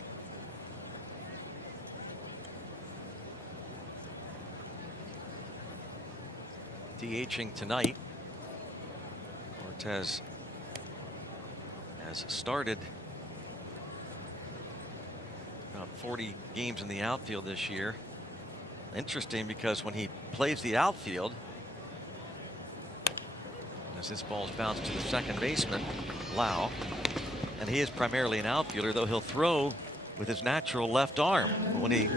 DHing tonight. Cortez has started about 40 games in the outfield this year. Interesting, because when he plays the outfield, as this ball is bounced to the second baseman, Lau, and he is primarily an outfielder, though he'll throw with his natural left arm. But when he,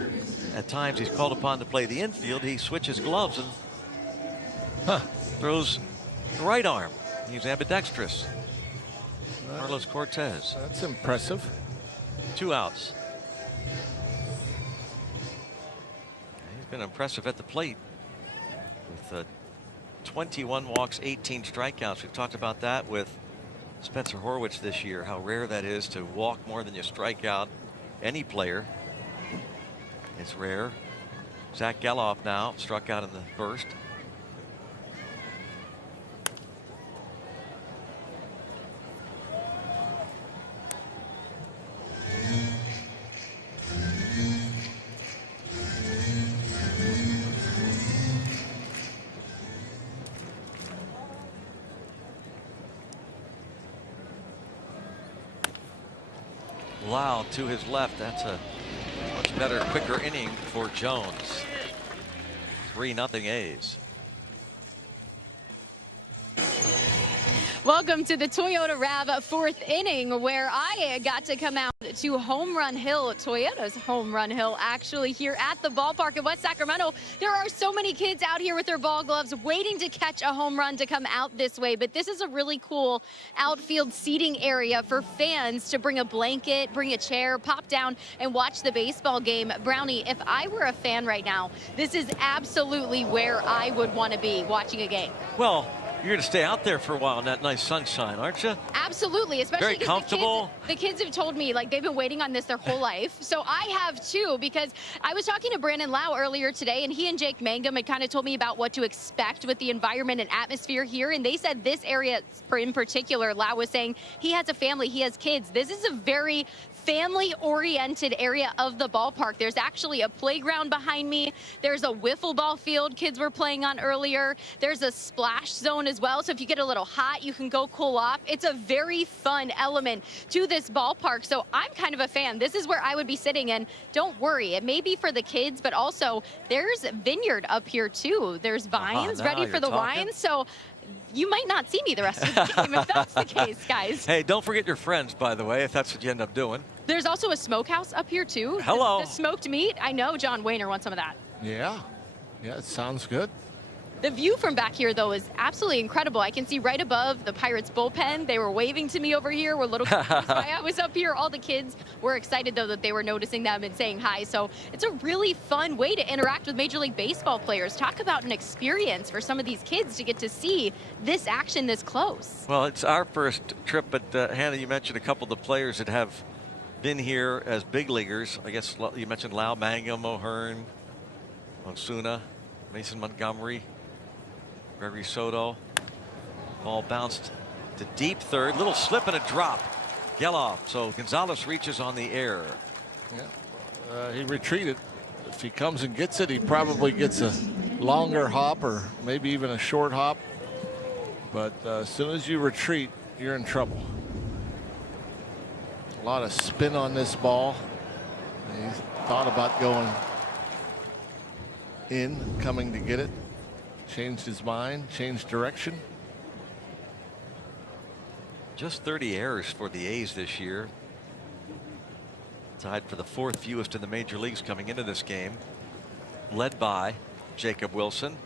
at times, he's called upon to play the infield, he switches gloves and throws the right arm. He's ambidextrous. Carlos Cortez. That's impressive. 2 outs. He's been impressive at the plate with 21 walks, 18 strikeouts. We've talked about that with Spencer Horwitz this year, how rare that is to walk more than you strike out any player. It's rare. Zach Geloff now struck out in the first. Lau to his left. That's a much better, quicker inning for Jones. 3-0 A's. Welcome to the Toyota Rav fourth inning, where I got to come out to Home Run Hill, Toyota's Home Run Hill, actually here at the ballpark in West Sacramento. There are so many kids out here with their ball gloves waiting to catch a home run to come out this way, but this is a really cool outfield seating area for fans to bring a blanket, bring a chair, pop down and watch the baseball game. Brownie, if I were a fan right now, this is absolutely where I would want to be watching a game. Well, you're going to stay out there for a while in that nice sunshine, aren't you? Absolutely, especially very comfortable. The kids have told me like they've been waiting on this their whole life. So I have too, because I was talking to Brandon Lau earlier today, and he and Jake Mangum had kind of told me about what to expect with the environment and atmosphere here. And they said this area in particular, Lau was saying he has a family, he has kids. This is a very family-oriented area of the ballpark. There's actually a playground behind me. There's a wiffle ball field kids were playing on earlier. There's a splash zone as well. So if you get a little hot, you can go cool off. It's a very fun element to this ballpark. So I'm kind of a fan. This is where I would be sitting, and don't worry, it may be for the kids, but also there's vineyard up here too. There's vines ready for the wine. So you might not see me the rest of the game if that's the case, guys. Hey, don't forget your friends, by the way, if that's what you end up doing. There's also a smokehouse up here too. Hello. The smoked meat. I know John Wayner wants some of that. Yeah, it sounds good. The view from back here, though, is absolutely incredible. I can see right above the Pirates bullpen. They were waving to me over here. We're a little confused why I was up here. All the kids were excited, though, that they were noticing them and saying hi. So it's a really fun way to interact with Major League Baseball players. Talk about an experience for some of these kids to get to see this action this close. Well, it's our first trip, but Hannah, you mentioned a couple of the players that have been here as big leaguers. I guess you mentioned Lau, Mangum, O'Hearn, Osuna, Mason Montgomery, Gregory Soto. Ball bounced to deep third. Little slip and a drop. Geloff. So Gonzalez reaches on the air. Yeah, he retreated. If he comes and gets it, he probably gets a longer hop or maybe even a short hop. But as soon as you retreat, you're in trouble. A lot of spin on this ball. He thought about going in, coming to get it. Changed his mind, changed direction. Just 30 errors for the A's this year. Tied for the fourth fewest in the major leagues coming into this game. Led by Jacob Wilson.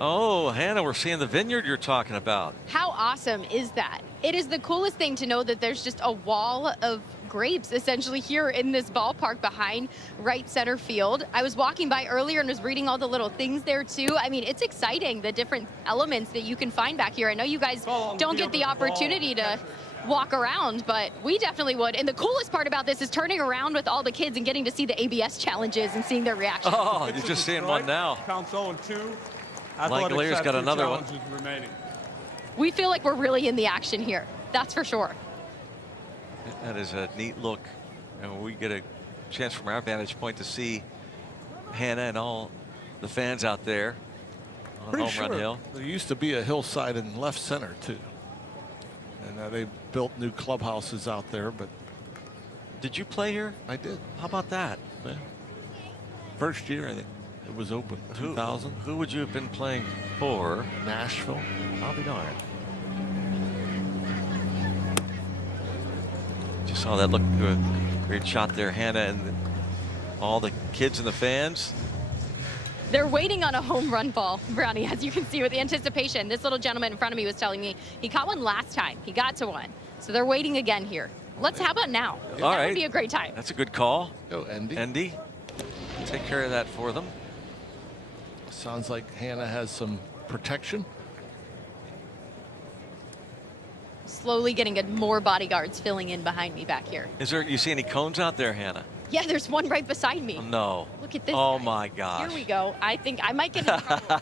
Oh, Hannah, we're seeing the vineyard you're talking about. How awesome is that? It is the coolest thing to know that there's just a wall of grapes essentially here in this ballpark behind right center field. I was walking by earlier and was reading all the little things there too. I mean, it's exciting, the different elements that you can find back here. I know you guys don't get the opportunity to walk around, but we definitely would. And the coolest part about this is turning around with all the kids and getting to see the ABS challenges and seeing their reactions. Oh, you're just seeing one now. Counts 0-2. Langolier's got another one. Remaining. We feel like we're really in the action here. That's for sure. That is a neat look. And we get a chance from our vantage point to see Hannah and all the fans out there on Pretty Home Run Hill. There used to be a hillside in left center too. And they built new clubhouses out there, but Did you play here? I did. How about that? Yeah. First year, I think it was open. 2000. Who would you have been playing for? Nashville. I'll be darned. Just saw that look. Great shot there, Hannah, and all the kids and the fans. They're waiting on a home run ball, Brownie, as you can see with the anticipation. This little gentleman in front of me was telling me he caught one last time. He got to one. So they're waiting again here. How about now? All that right. would be a great time. That's a good call. Go, Endy. Endy, take care of that for them. Sounds like Hannah has some protection. Slowly getting more bodyguards filling in behind me back here. You see any cones out there, Hannah? Yeah, there's one right beside me. Oh, no. Look at this. Oh, guy. my gosh. Here we go. I think I might get in trouble.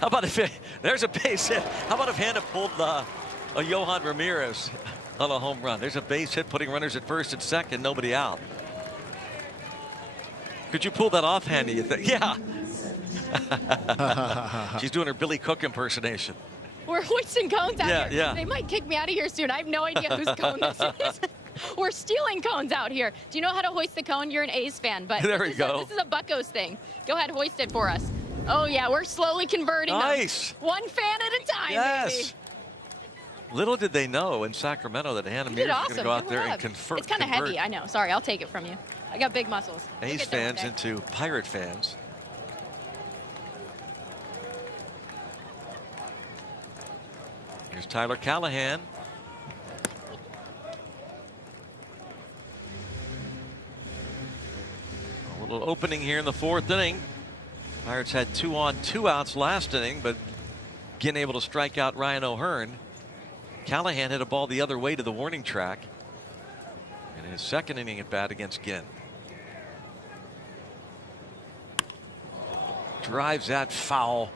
How about if there's a base hit? How about if Hannah pulled a Johan Ramirez on a home run? There's a base hit, putting runners at first and second, nobody out. Could you pull that off, Hannah, you think? Yeah. She's doing her Billy Cook impersonation. We're hoisting cones out here. Yeah. They might kick me out of here soon. I have no idea whose cone this is. We're stealing cones out here. Do you know how to hoist the cone? You're an A's fan, but there we go. This is a Buccos thing. Go ahead, hoist it for us. Oh yeah, we're slowly converting nice. them. One fan at a time, yes. baby. Little did they know in Sacramento that Hannah Mears awesome. was going to go out there and convert. It's kind of heavy, I know. Sorry, I'll take it from you. I got big muscles. A's fans into Pirate fans. Here's Tyler Callahan. A little opening here in the 4th inning. Pirates had 2 on 2 outs last inning, but Ginn able to strike out Ryan O'Hearn. Callahan hit a ball the other way to the warning track in his 2nd inning at bat against Ginn. Drives that foul.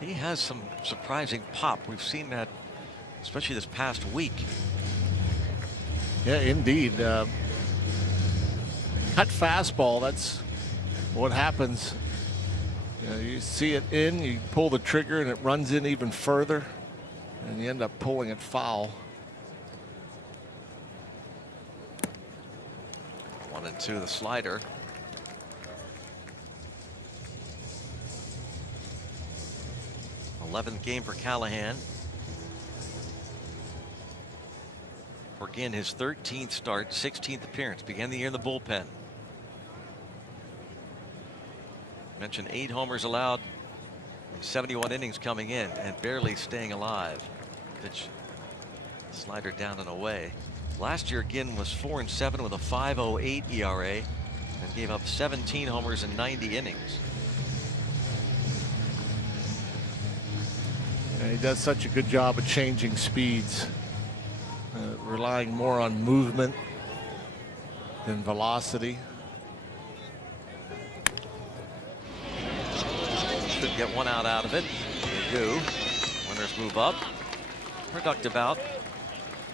He has some surprising pop. We've seen that, especially this past week. Yeah, indeed. Cut fastball, that's what happens. You see it in, you pull the trigger, and it runs in even further, and you end up pulling it foul. 1-2 the slider. th game for Callahan. For Ginn, his 13th start, 16th appearance. Began the year in the bullpen. Mentioned 8 homers allowed, 71 innings coming in, and barely staying alive. Pitch slider down and away. Last year, Ginn was 4-7 with a 5.08 ERA and gave up 17 homers in 90 innings. And he does such a good job of changing speeds, relying more on movement than velocity. Should get 1 out of it. They do. Winners move up. Productive out.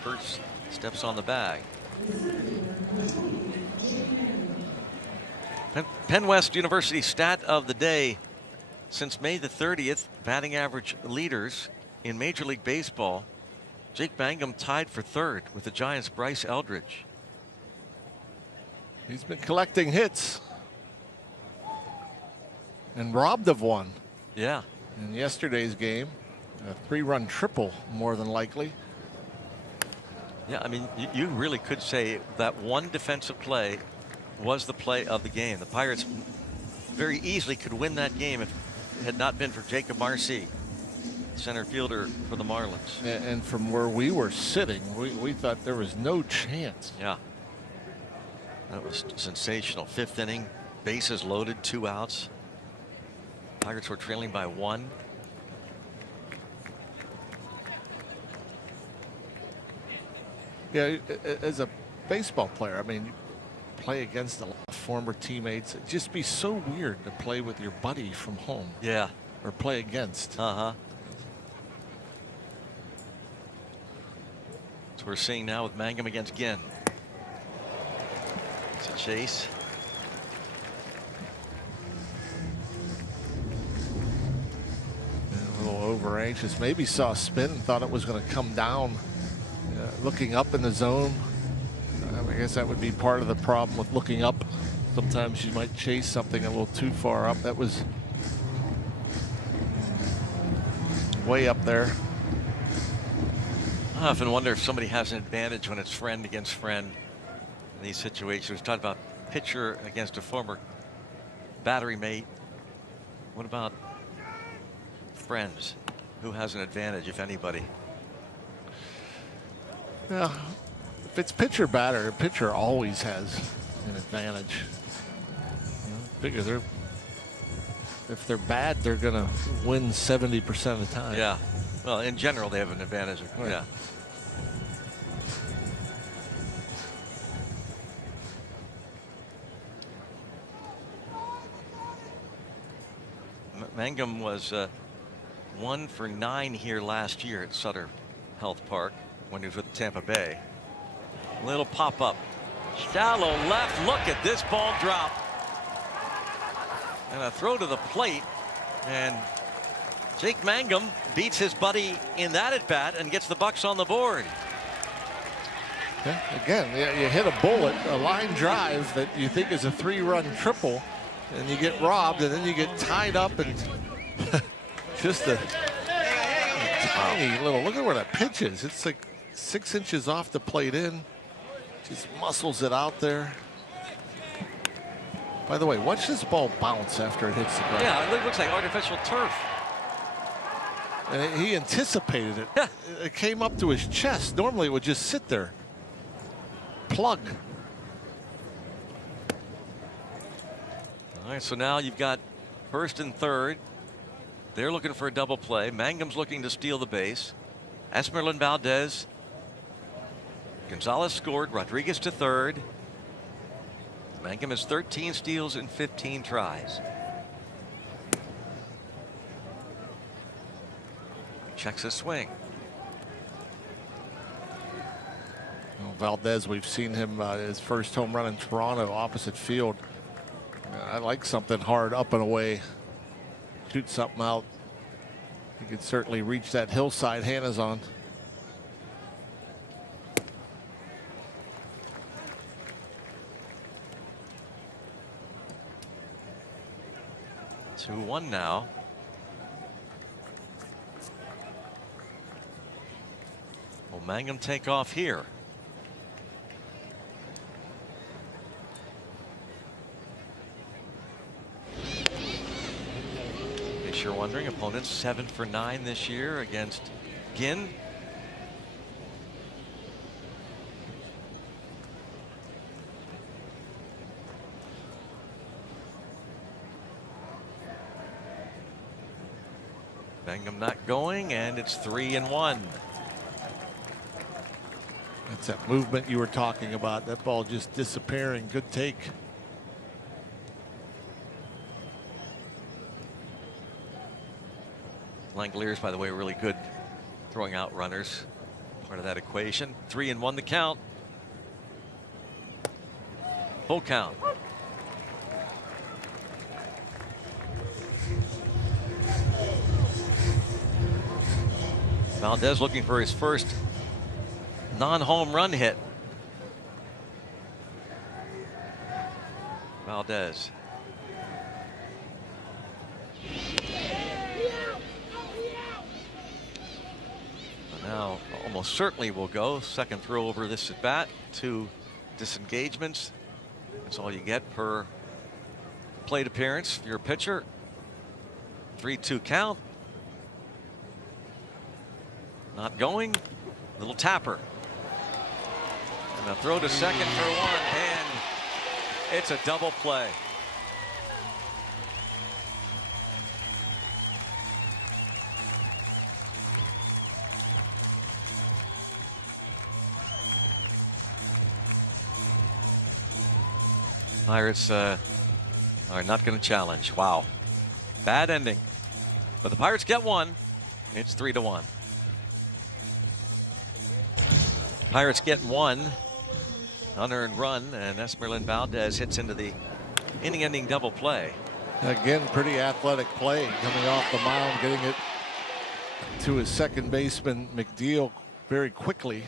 First steps on the bag. Penn West University stat of the day. Since May the 30th, batting average leaders in Major League Baseball. Jake Mangum tied for 3rd with the Giants' Bryce Eldridge. He's been collecting hits and robbed of one. Yeah. In yesterday's game, a 3-run triple, more than likely. Yeah, I mean, you really could say that one defensive play was the play of the game. The Pirates very easily could win that game if it had not been for Jacob Marcy, center fielder for the Marlins. And from where we were sitting, we thought there was no chance. Yeah. That was sensational. 5th inning, bases loaded, 2 outs. Pirates were trailing by 1. Yeah, as a baseball player, I mean, you play against a lot of former teammates. It'd just be so weird to play with your buddy from home. Yeah. Or play against. That's what we're seeing now with Mangum against Ginn. It's a chase. A little over anxious. Maybe saw a spin and thought it was going to come down. Looking up in the zone. I guess that would be part of the problem with looking up. Sometimes you might chase something a little too far up. That was way up there. I often wonder if somebody has an advantage when it's friend against friend in these situations. We've talked about pitcher against a former battery mate. What about friends? Who has an advantage, if anybody? Yeah, if it's pitcher batter, pitcher always has an advantage. Because if they're bad, they're going to win 70% of the time. Yeah. Well, in general, they have an advantage. Right. Yeah. Mangum was 1 for 9 here last year at Sutter Health Park when he was with Tampa Bay. Little pop up. Shallow left. Look at this ball drop. And a throw to the plate. And Jake Mangum beats his buddy in that at bat and gets the Bucks on the board. Yeah, again, you hit a bullet, a line drive that you think is a 3-run triple, and you get robbed, and then you get tied up, and just a tiny little. Look at where that pitch is. It's like 6 inches off the plate in. Just muscles it out there. By the way, watch this ball bounce after it hits the ground. Yeah, it looks like artificial turf. And he anticipated it. Yeah. It came up to his chest. Normally it would just sit there. Plug. All right, so now you've got first and third. They're looking for a double play. Mangum's looking to steal the base. Esmeralyn Valdez. Gonzalez scored. Rodriguez to third. Mangum has 13 steals in 15 tries. Checks his swing. Well, Valdez, we've seen him his first home run in Toronto, opposite field. I like something hard up and away. Shoot something out. He could certainly reach that hillside Hannah's on. Two one now. Will Mangum take off here? In case you're wondering, opponents 7 for 9 this year against Ginn. Mangum not going, and it's 3-1. That's that movement you were talking about. That ball just disappearing. Good take. Langoliers, by the way, really good throwing out runners. Part of that equation. 3-1 the count. Full count. Valdez looking for his first non-home run hit. Valdez. Now almost certainly will go. Second throw over this at bat. 2 disengagements. That's all you get per plate appearance for your pitcher. 3-2 count. Not going. Little tapper. And a throw to second for 1. And it's a double play. Pirates are not going to challenge. Wow. Bad ending. But the Pirates get one. It's 3-1. Pirates get 1 unearned run, and Esmeralyn Valdez hits into the inning-ending double play. Again, pretty athletic play coming off the mound, getting it to his second baseman McNeil very quickly.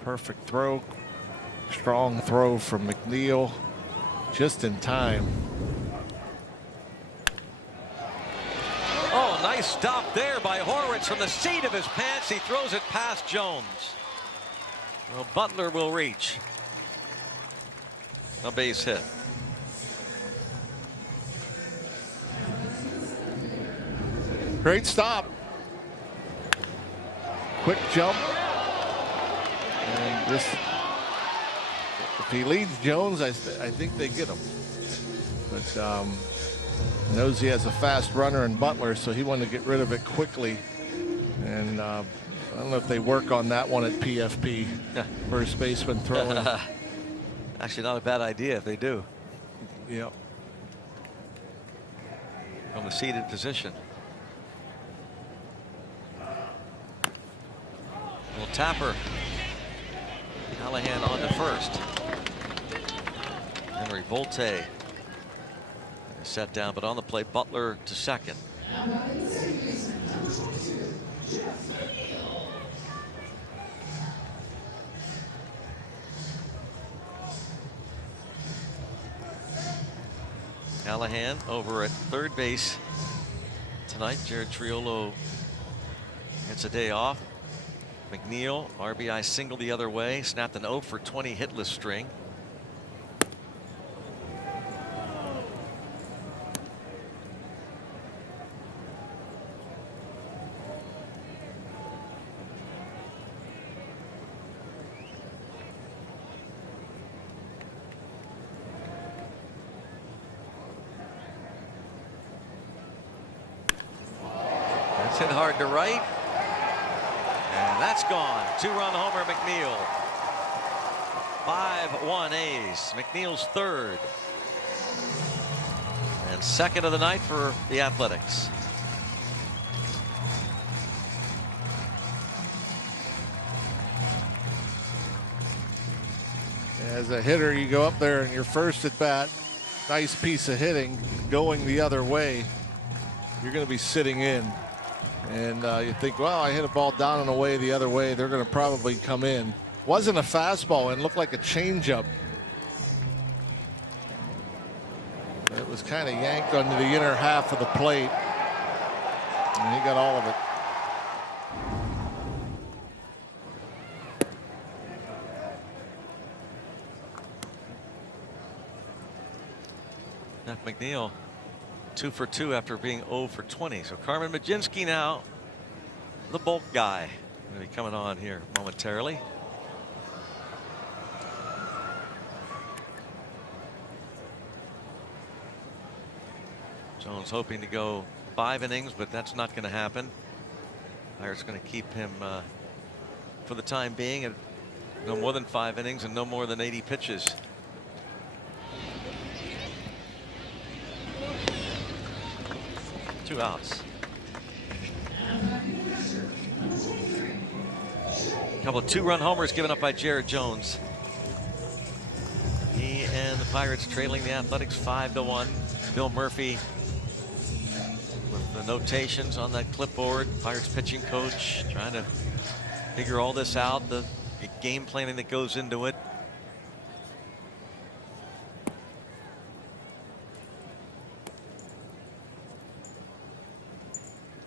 Perfect throw, strong throw from McNeil, just in time. Oh, nice stop there by Horwitz from the seat of his pants. He throws it past Jones. Well, Butler will reach. A base hit. Great stop. Quick jump. And this, if he leads Jones, I think they get him. But knows he has a fast runner in Butler, so he wanted to get rid of it quickly. And I don't know if they work on that one at PFP. First baseman throwing. Actually, not a bad idea if they do. Yep. From the seated position. Little tapper. Callahan on to first. Henry Volte set down, but on the play, Butler to second. Callahan over at third base tonight. Jared Triolo gets a day off. McNeil, RBI single the other way, snapped an 0 for 20 hitless string. That's hit hard to right. And that's gone. 2-run homer, McNeil. 5-1 A's. McNeil's third. And second of the night for the Athletics. As a hitter, you go up there and your first at bat, nice piece of hitting going the other way. You're going to be sitting in. And you think, well, I hit a ball down and away the other way. They're going to probably come in. Wasn't a fastball and looked like a changeup. It was kind of yanked onto the inner half of the plate. And he got all of it. Jeff McNeil 2 for 2 after being 0 for 20. So Carmen Mlodzinski now, the bulk guy, going to be coming on here momentarily. Jones hoping to go 5 innings, but that's not going to happen. Pirates going to keep him for the time being at no more than 5 innings and no more than 80 pitches. Two outs. A couple of 2-run homers given up by Jared Jones. He and the Pirates trailing the Athletics 5-1. Bill Murphy with the notations on that clipboard. Pirates pitching coach trying to figure all this out, the game planning that goes into it.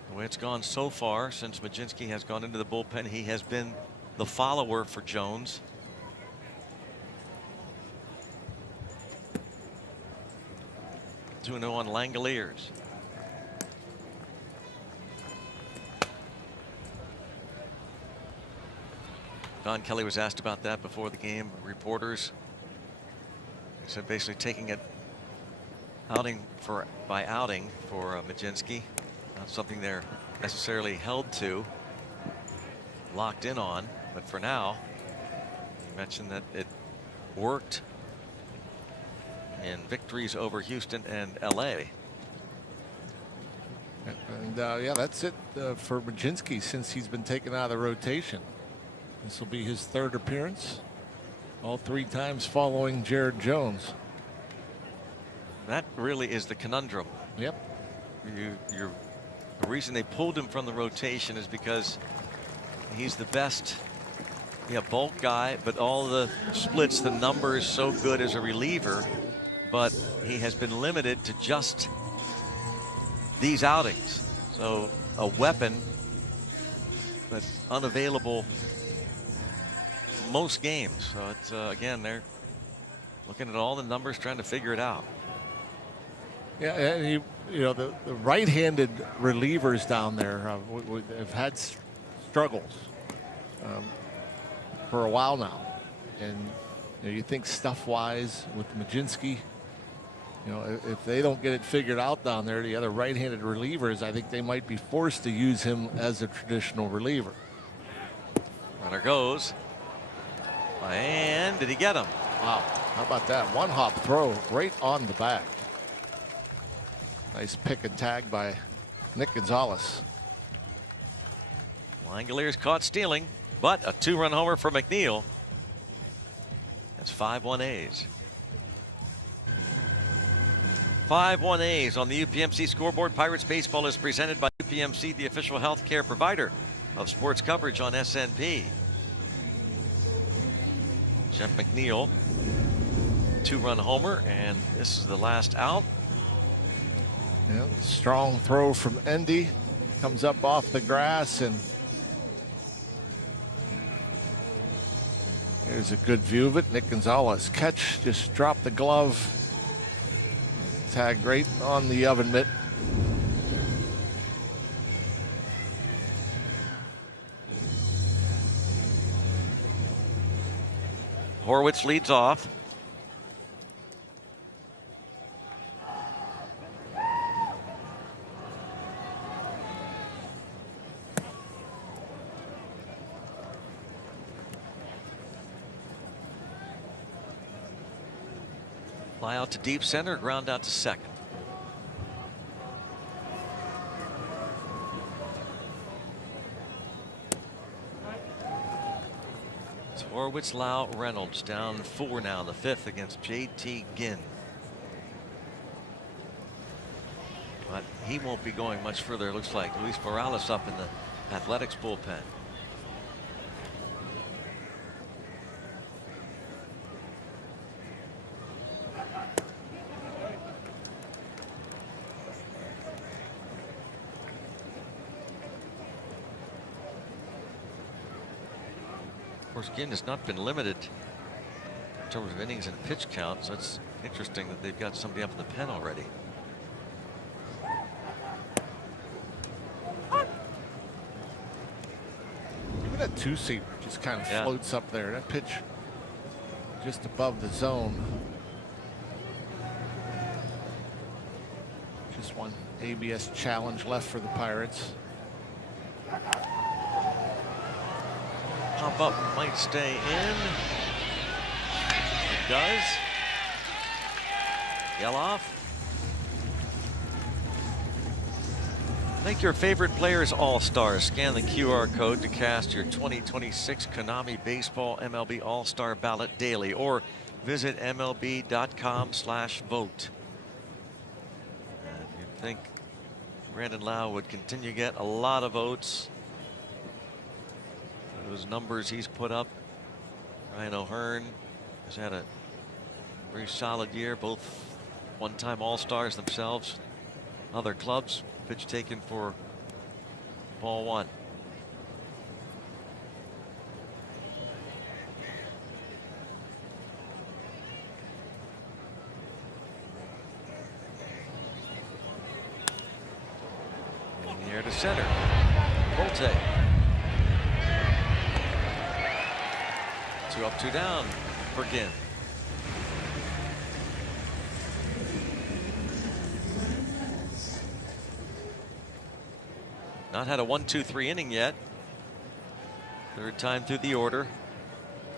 The way it's gone so far since Mlodzinski has gone into the bullpen, he has been the follower for Jones. Two-0 on Langoliers. Don Kelly was asked about that before the game. Reporters said basically taking it outing by outing for Mlodzinski. Not something they're necessarily held to, locked in on, but for now, you mentioned that it worked in victories over Houston and LA. And yeah, that's it for Mlodzinski since he's been taken out of the rotation. This will be his third appearance, all 3 times following Jared Jones. That really is the conundrum. Yep. The reason they pulled him from the rotation is because he's the best bulk guy, but all the splits, the numbers so good as a reliever, but he has been limited to just these outings. So a weapon that's unavailable most games. So it's again, they're looking at all the numbers, trying to figure it out. Yeah, and you know the right-handed relievers down there have had struggles for a while now, and you think stuff-wise with Mlodzinski, if they don't get it figured out down there, the other right-handed relievers, I think they might be forced to use him as a traditional reliever. Runner goes, and did he get him? Wow, how about that? One-hop throw right on the back. Nice pick and tag by Nick Gonzalez. Langoliers caught stealing, but a 2-run homer for McNeil. That's 5-1 A's. 5-1 A's on the UPMC scoreboard. Pirates baseball is presented by UPMC, the official healthcare provider of sports coverage on SNP. Jeff McNeil, 2-run homer, and this is the last out. Yeah, strong throw from Endy. Comes up off the grass, and here's a good view of it. Nick Gonzalez catch, just dropped the glove. Tagged right on the oven mitt. Horwitz leads off. Fly out to deep center, ground out to second. It's Horwitz, Lau, Reynolds down 4 now in the 5th against J.T. Ginn. But he won't be going much further, it looks like. Luis Morales up in the Athletics bullpen. Of course, Ginn has not been limited in terms of innings and pitch count, so it's interesting that they've got somebody up in the pen already. Even that two-seamer just kind of floats up there. That pitch just above the zone. Just one ABS challenge left for the Pirates. Pop up might stay in. It does. Geloff. Make your favorite players all-stars. Scan the QR code to cast your 2026 Konami Baseball MLB All-Star ballot daily, or visit MLB.com/vote. If you think Brandon Lau would continue to get a lot of votes, those numbers he's put up. Ryan O'Hearn has had a very solid year, both one-time All-Stars themselves. Other clubs. Pitch taken for ball 1. In the air to center. Volte. 2 up, 2 down for Ginn. Not had a 1-2-3 inning yet. 3rd time through the order.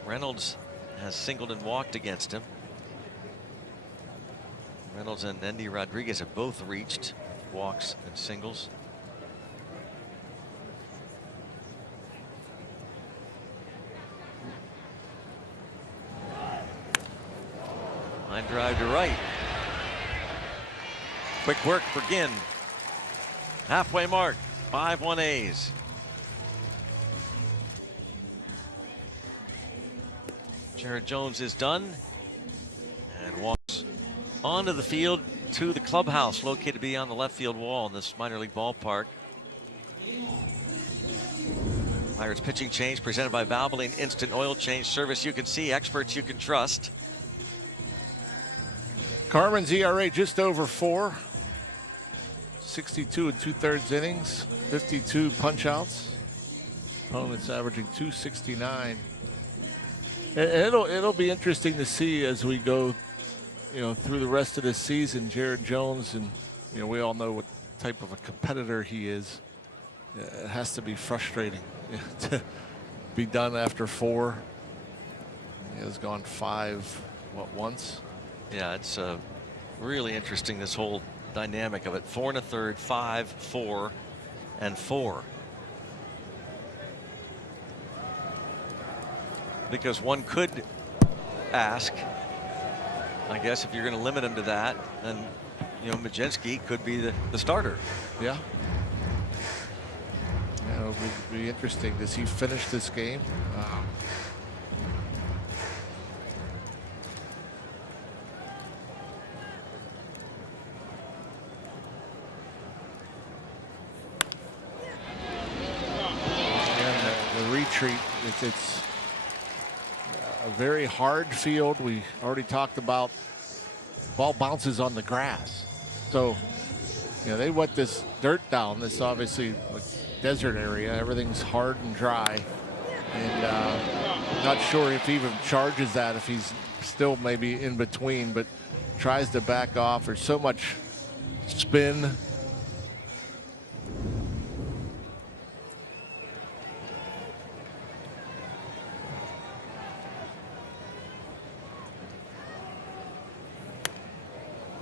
Reynolds has singled and walked against him. Reynolds and Endy Rodriguez have both reached walks and singles. Line drive to right. Quick work for Ginn. Halfway mark. 5-1 A's. Jared Jones is done and walks onto the field to the clubhouse located beyond the left field wall in this minor league ballpark. Pirates pitching change presented by Valvoline Instant Oil Change Service. You can see, experts you can trust. Carmen's ERA just over 4. 62 2/3 innings, 52 punch-outs. Opponents averaging 269. It'll be interesting to see as we go, through the rest of the season. Jared Jones, and we all know what type of a competitor he is. It has to be frustrating to be done after 4. He has gone 5, once? Yeah, it's really interesting, this whole dynamic of it. 4 1/3, 5, 4, and 4. Because one could ask, I guess, if you're going to limit him to that, then you know, Majinski could be the starter. Yeah. Yeah, it'll be interesting. Does he finish this game? The retreat, it's a very hard field. We already talked about ball bounces on the grass. So, you know, they wet this dirt down. This obviously like desert area. Everything's hard and dry. And not sure if he even charges that, if he's still maybe in between, but tries to back off. There's so much spin.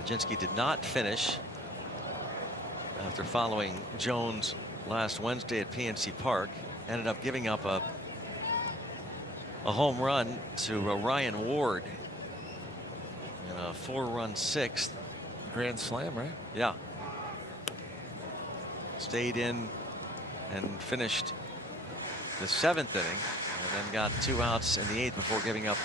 Majinski did not finish after following Jones last Wednesday at PNC Park. Ended up giving up a home run to Ryan Ward in a 4-run sixth. Grand slam, right? Yeah. Stayed in and finished the 7th inning, and then got 2 outs in the 8th before giving up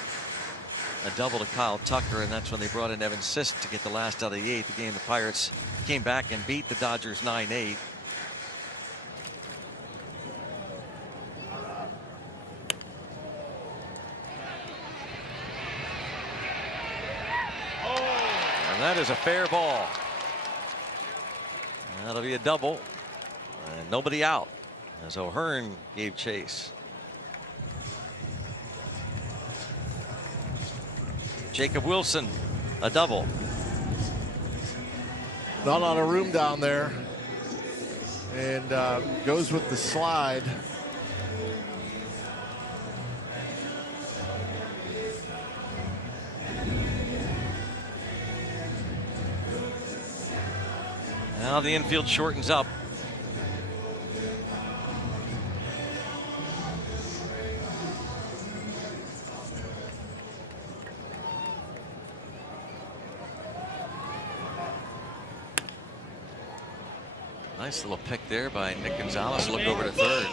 a double to Kyle Tucker, and that's when they brought in Evan Sisk to get the last out of the 8th. The game, the Pirates came back and beat the Dodgers 9-8. And that is a fair ball. That'll be a double, and nobody out as O'Hearn gave chase. Jacob Wilson, a double. Not a lot of room down there, and goes with the slide. Now the infield shortens up. Nice little pick there by Nick Gonzalez. Look over to third.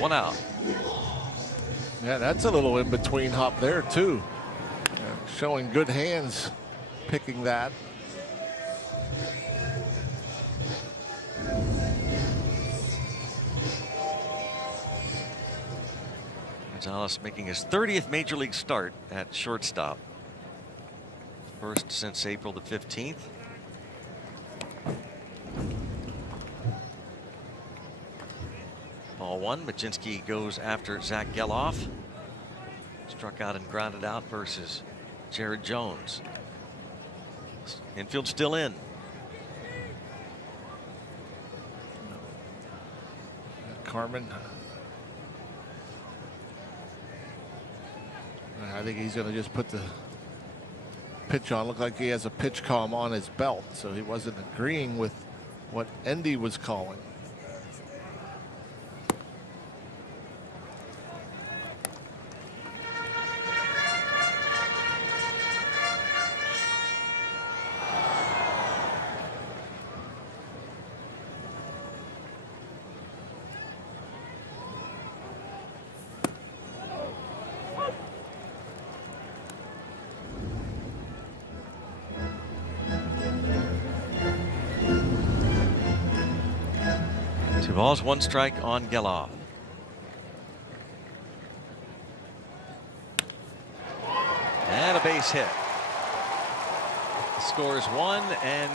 One out. Yeah, that's a little in between hop there too. Showing good hands picking that. Gonzalez making his 30th major league start at shortstop. First since April the 15th. Ball one. Majinski goes after Zach Geloff. Struck out and grounded out versus Jared Jones. Infield still in. Carmen. I think he's going to just put the pitch on. Looked like he has a pitch calm on his belt, so he wasn't agreeing with what Endy was calling. Balls, 1 strike on Geloff. And a base hit. Scores 1, and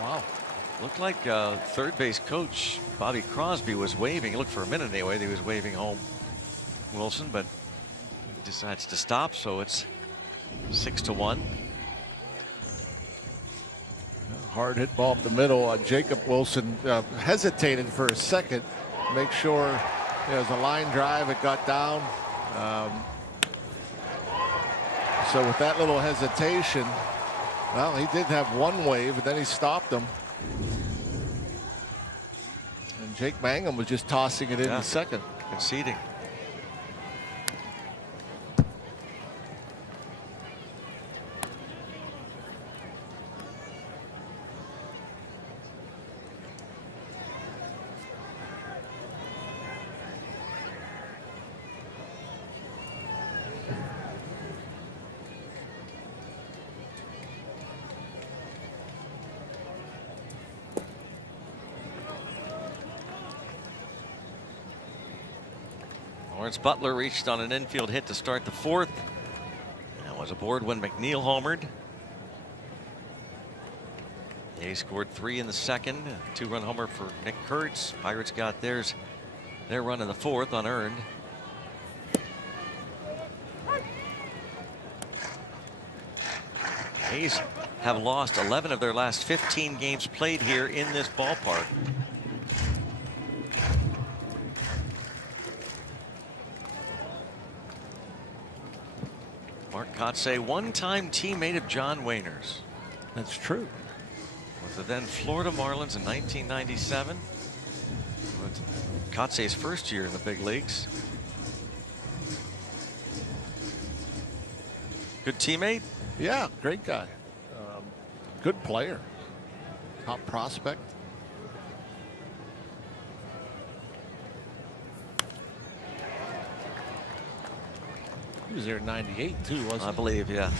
wow, looked like third base coach Bobby Crosby was waving. It looked for a minute anyway that he was waving home Wilson, but he decides to stop, so it's 6-1. Hard hit ball up the middle. Jacob Wilson hesitated for a second. Make sure it was a line drive. It got down. So with that little hesitation, well, he did have one wave, but then he stopped him. And Jake Mangum was just tossing it in second. Conceding. Lawrence Butler reached on an infield hit to start the fourth. And was aboard when McNeil homered. They scored 3 in the second. A 2-run homer for Nick Kurtz. Pirates got their run in the fourth unearned. A's have lost 11 of their last 15 games played here in this ballpark. Mark Kotsay, one-time teammate of John Wehner's. That's true. With the then Florida Marlins in 1997. With Kotsay's first year in the big leagues. Good teammate? Yeah, great guy. Good player. Top prospect. He was there in '98 too, wasn't he? I believe, yeah.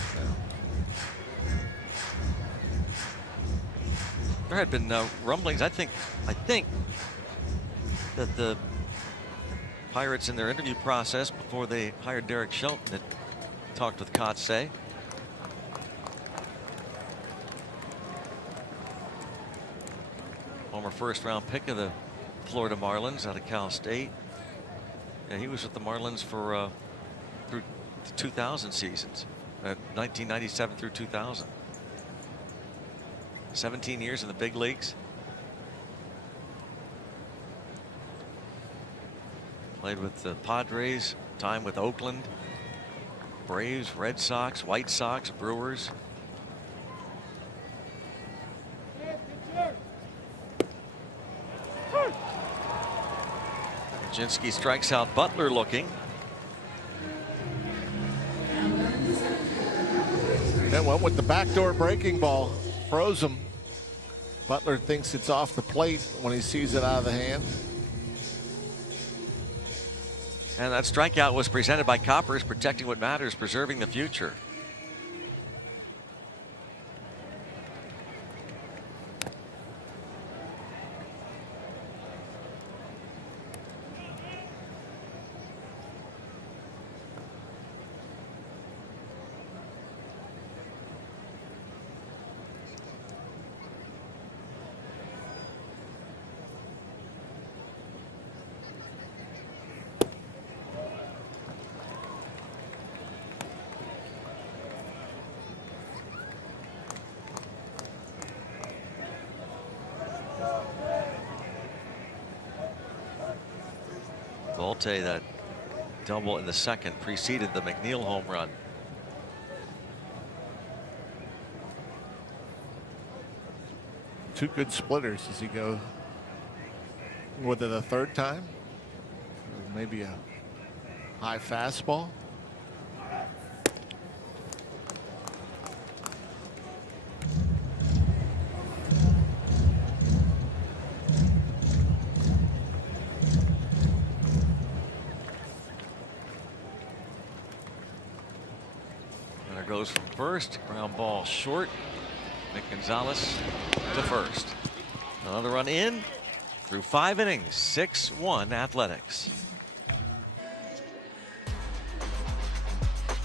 There had been rumblings. I think that the Pirates in their interview process before they hired Derek Shelton had talked with Kotsay. Former first-round pick of the Florida Marlins out of Cal State. Yeah, he was with the Marlins for through the 2000 seasons, 1997 through 2000. 17 years in the big leagues. Played with the Padres, time with Oakland, Braves, Red Sox, White Sox, Brewers. Jinski strikes out Butler looking. That went with the backdoor breaking ball. Froze him. Butler thinks it's off the plate when he sees it out of the hand. And that strikeout was presented by Coppers, protecting what matters, preserving the future. Volte, that double in the second preceded the McNeil home run. Two good splitters as he goes. Was it a third time? Or maybe a high fastball. Goes from first, ground ball short. Nick Gonzalez to first. Another run in through 5 innings. 6-1 Athletics.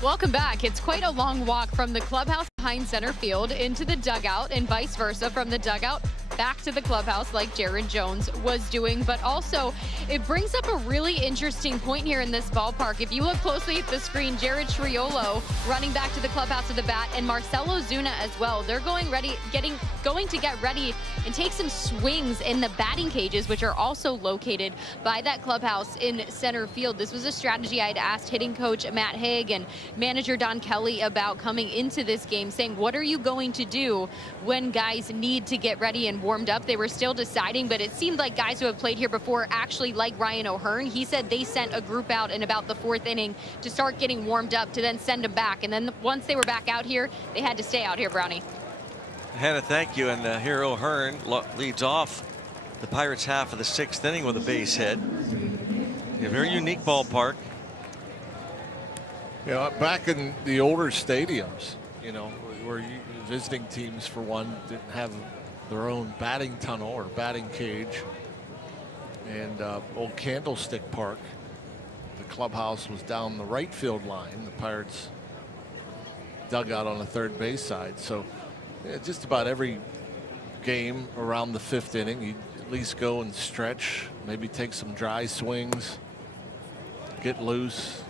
Welcome back. It's quite a long walk from the clubhouse behind center field into the dugout and vice versa from the dugout back to the clubhouse like Jared Jones was doing. But also it brings up a really interesting point here in this ballpark. If you look closely at the screen, Jared Triolo running back to the clubhouse of the bat, and Marcelo Zuna as well. They're going to get ready and take some swings in the batting cages, which are also located by that clubhouse in center field. This was a strategy I had asked hitting coach Matt Haig and manager Don Kelly about coming into this game, saying, what are you going to do when guys need to get ready and warmed up? They were still deciding, but it seemed like guys who have played here before, actually like Ryan O'Hearn, he said they sent a group out in about the 4th inning to start getting warmed up to then send them back. And then once they were back out here, they had to stay out here, Brownie. Hannah, thank you. And here O'Hearn leads off the Pirates half of the 6th inning with a base hit. A very unique ballpark. You know, back in the older stadiums, you know, where visiting teams, for one, didn't have their own batting tunnel or batting cage, and old Candlestick Park, The clubhouse was down the right field line. The Pirates dugout on the third base side. So yeah, just about every game around the 5th inning, you at least go and stretch, maybe take some dry swings, get loose,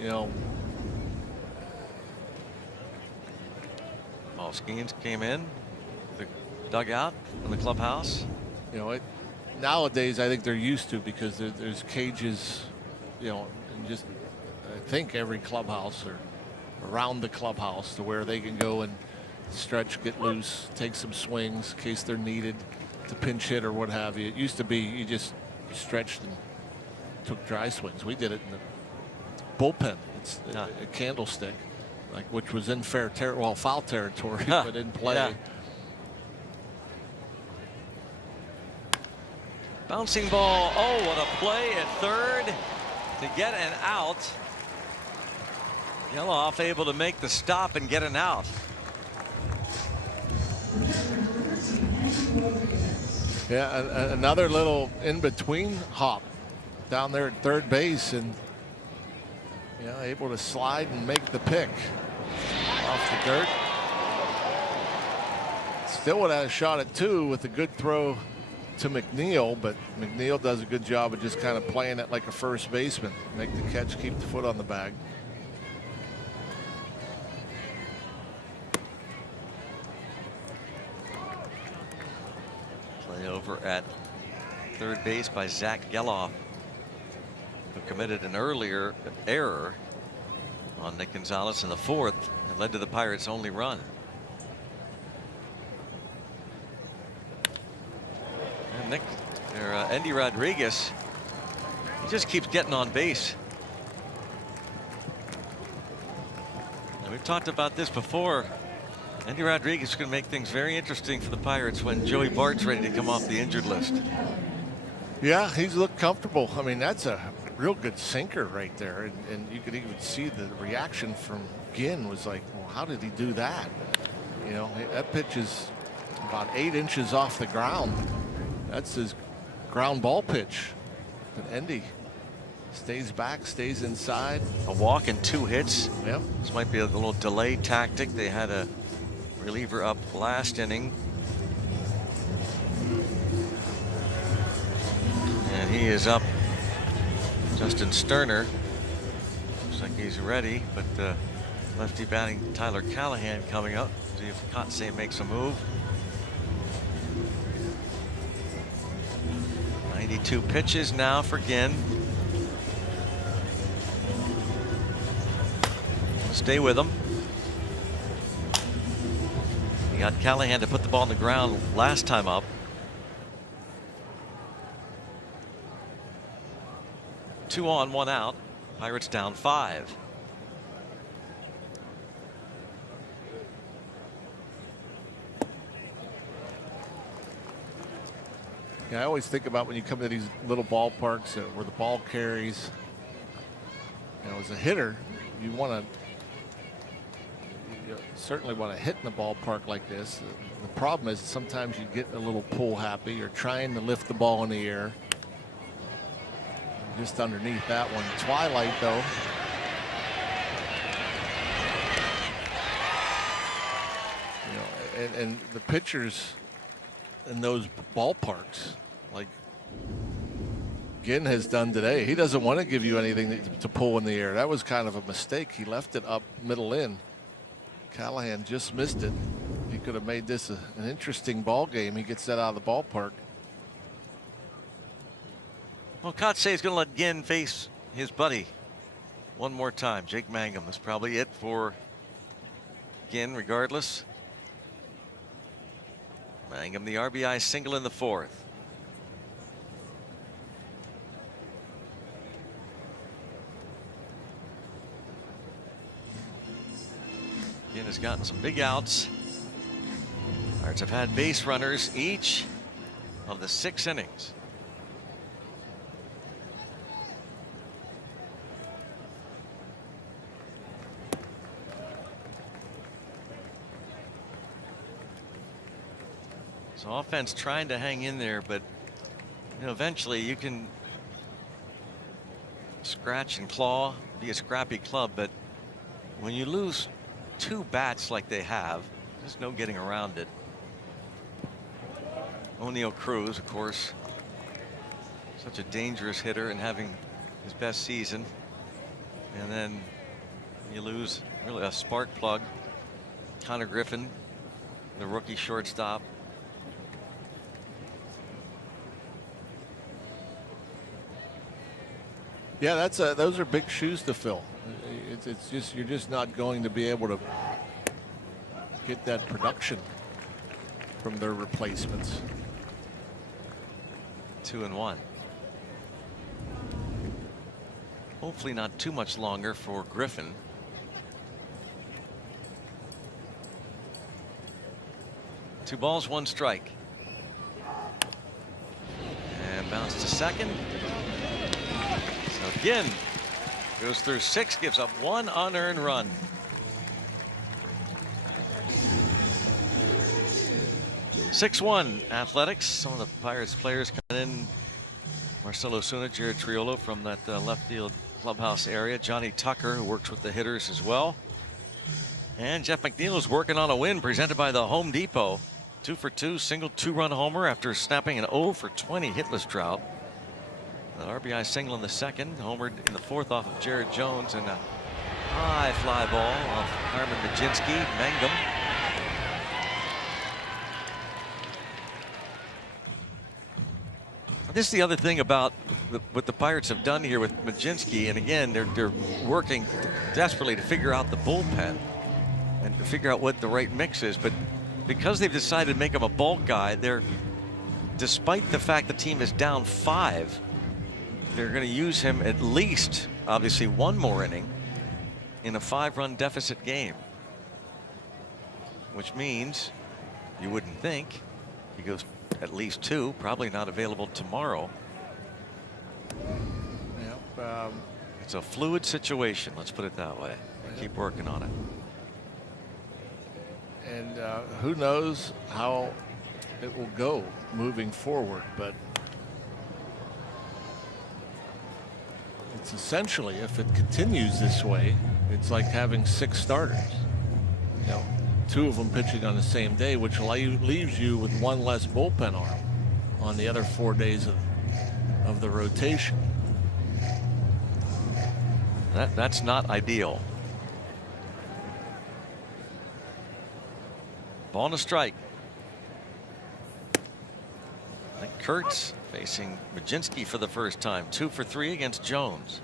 you know. Paul Skeens came in the dugout in the clubhouse. You know, nowadays I think they're used to, because there's cages, you know, and just I think every clubhouse or around the clubhouse to where they can go and stretch, get loose, take some swings in case they're needed to pinch hit or what have you. It used to be you just stretched and took dry swings. We did it in the bullpen. It's a candlestick, like, which was in foul territory, but in play. Yeah. Bouncing ball. Oh, what a play at third to get an out. Geloff able to make the stop and get an out. Yeah, another little in-between hop down there at third base, and able to slide and make the pick off the dirt. Still would have had a shot at 2 with a good throw to McNeil, but McNeil does a good job of just kind of playing it like a first baseman. Make the catch, keep the foot on the bag. Play over at third base by Zach Geloff, who committed an earlier error on Nick Gonzalez in the 4th and led to the Pirates' only run. And Endy Rodriguez, he just keeps getting on base. Now, we've talked about this before. Endy Rodriguez is going to make things very interesting for the Pirates when Joey Bart's ready to come off the injured list. Yeah, he's looked comfortable. I mean, that's a real good sinker right there, and you could even see the reaction from Ginn was like, well, how did he do that? You know, that pitch is about 8 inches off the ground. That's his ground ball pitch. But Endy stays back, stays inside. A walk and 2 hits. Yep. This might be a little delay tactic. They had a reliever up last inning. And he is up. Justin Sterner. Looks like he's ready, but lefty batting Tyler Callahan coming up. See if Kotsay makes a move. 92 pitches now for Ginn. Stay with him. He got Callahan to put the ball on the ground last time up. Two on, 1 out. Pirates down 5. Yeah, I always think about when you come to these little ballparks where the ball carries. As a hitter, you want to certainly want to hit in a ballpark like this. The problem is sometimes you get a little pull happy. You're trying to lift the ball in the air. Just underneath that one. Twilight, though. And the pitchers in those ballparks, like Ginn has done today, he doesn't want to give you anything to pull in the air. That was kind of a mistake. He left it up middle in. Callahan just missed it. He could have made this an interesting ball game. He gets that out of the ballpark. Well, Kotsay is going to let Ginn face his buddy one more time. Jake Mangum. That's probably it for Ginn, regardless. Mangum, the RBI single in the 4th. Ginn has gotten some big outs. Pirates have had base runners each of the 6 innings. So offense trying to hang in there, but eventually you can scratch and claw, be a scrappy club, but when you lose 2 bats like they have, there's no getting around it. O'Neill Cruz, of course, such a dangerous hitter and having his best season. And then you lose really a spark plug, Connor Griffin, the rookie shortstop. Yeah, those are big shoes to fill. It's just, you're just not going to be able to get that production from their replacements. 2-1. Hopefully not too much longer for Griffin. Two balls, 1 strike. And bounce to second. So again, goes through 6, gives up 1 unearned run. (6-1) Athletics. Some of the Pirates players coming in. Marcelo Osuna, Jared Triolo from that left field clubhouse area. Johnny Tucker, who works with the hitters as well. And Jeff McNeil is working on a win presented by the Home Depot. 2 for 2, single 2-run homer after snapping an 0 for 20 hitless drought. An RBI single in the second, homered in the 4th off of Jared Jones, and a high fly ball off Harmon Majinski. Mangum. This is the other thing about what the Pirates have done here with Majinski, and again, they're working desperately to figure out the bullpen and to figure out what the right mix is. But because they've decided to make him a bulk guy, despite the fact the team is down 5, they're going to use him at least, obviously, 1 more inning in a 5-run deficit game, which means you wouldn't think he goes at least 2, probably not available tomorrow. Yep, it's a fluid situation, let's put it that way. Keep working on it. and who knows how it will go moving forward, but it's essentially, if it continues this way, it's like having 6 starters. You know, 2 of them pitching on the same day, which leaves you with 1 less bullpen arm on the other 4 days of the rotation. That's not ideal. Ball and a strike. And Kurtz facing Majinski for the first time. 2 for 3 against Jones.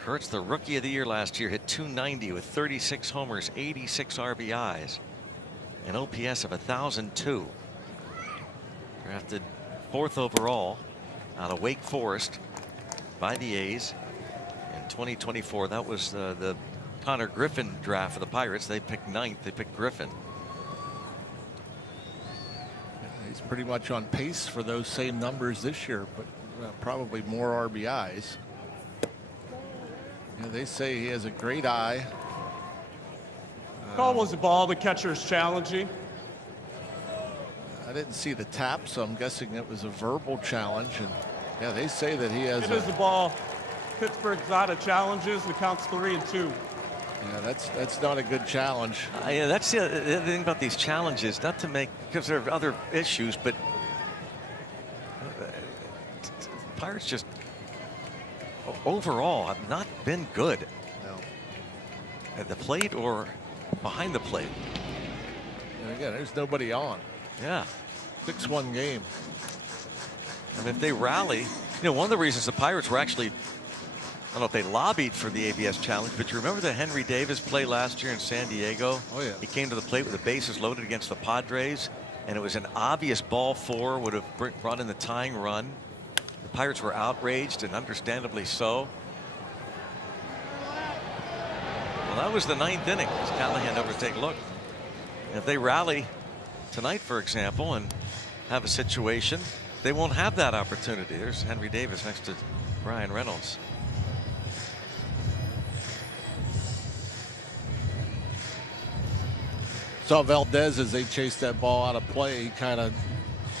Kurtz, the rookie of the year last year, hit .290 with 36 homers, 86 RBIs, an OPS of 1,002. Drafted 4th overall out of Wake Forest by the A's in 2024. That was the Connor Griffin draft for the Pirates. They picked 9th. They picked Griffin. He's pretty much on pace for those same numbers this year, but probably more RBIs. Yeah, they say he has a great eye. Call was the ball. The catcher is challenging. I didn't see the tap, so I'm guessing it was a verbal challenge. And yeah, they say that he has. It is the ball. Pittsburgh's out of challenges. The count's 3-2. Yeah, that's not a good challenge. Yeah, that's the thing about these challenges. Not to make, because there are other issues, but Pirates just overall have not been good. No. At the plate or behind the plate. And again, there's nobody on. Yeah. 6-1 game. And if they rally, you know, one of the reasons the Pirates were actually, I don't know if they lobbied for the ABS challenge, but you remember the Henry Davis play last year in San Diego? Oh, yeah. He came to the plate with the bases loaded against the Padres, and it was an obvious ball 4, would have brought in the tying run. The Pirates were outraged, and understandably so. Well, that was the 9th inning. As Callahan over to take a look. And if they rally tonight, for example, and have a situation, they won't have that opportunity. There's Henry Davis next to Brian Reynolds. Saw Valdez as they chased that ball out of play. He kind of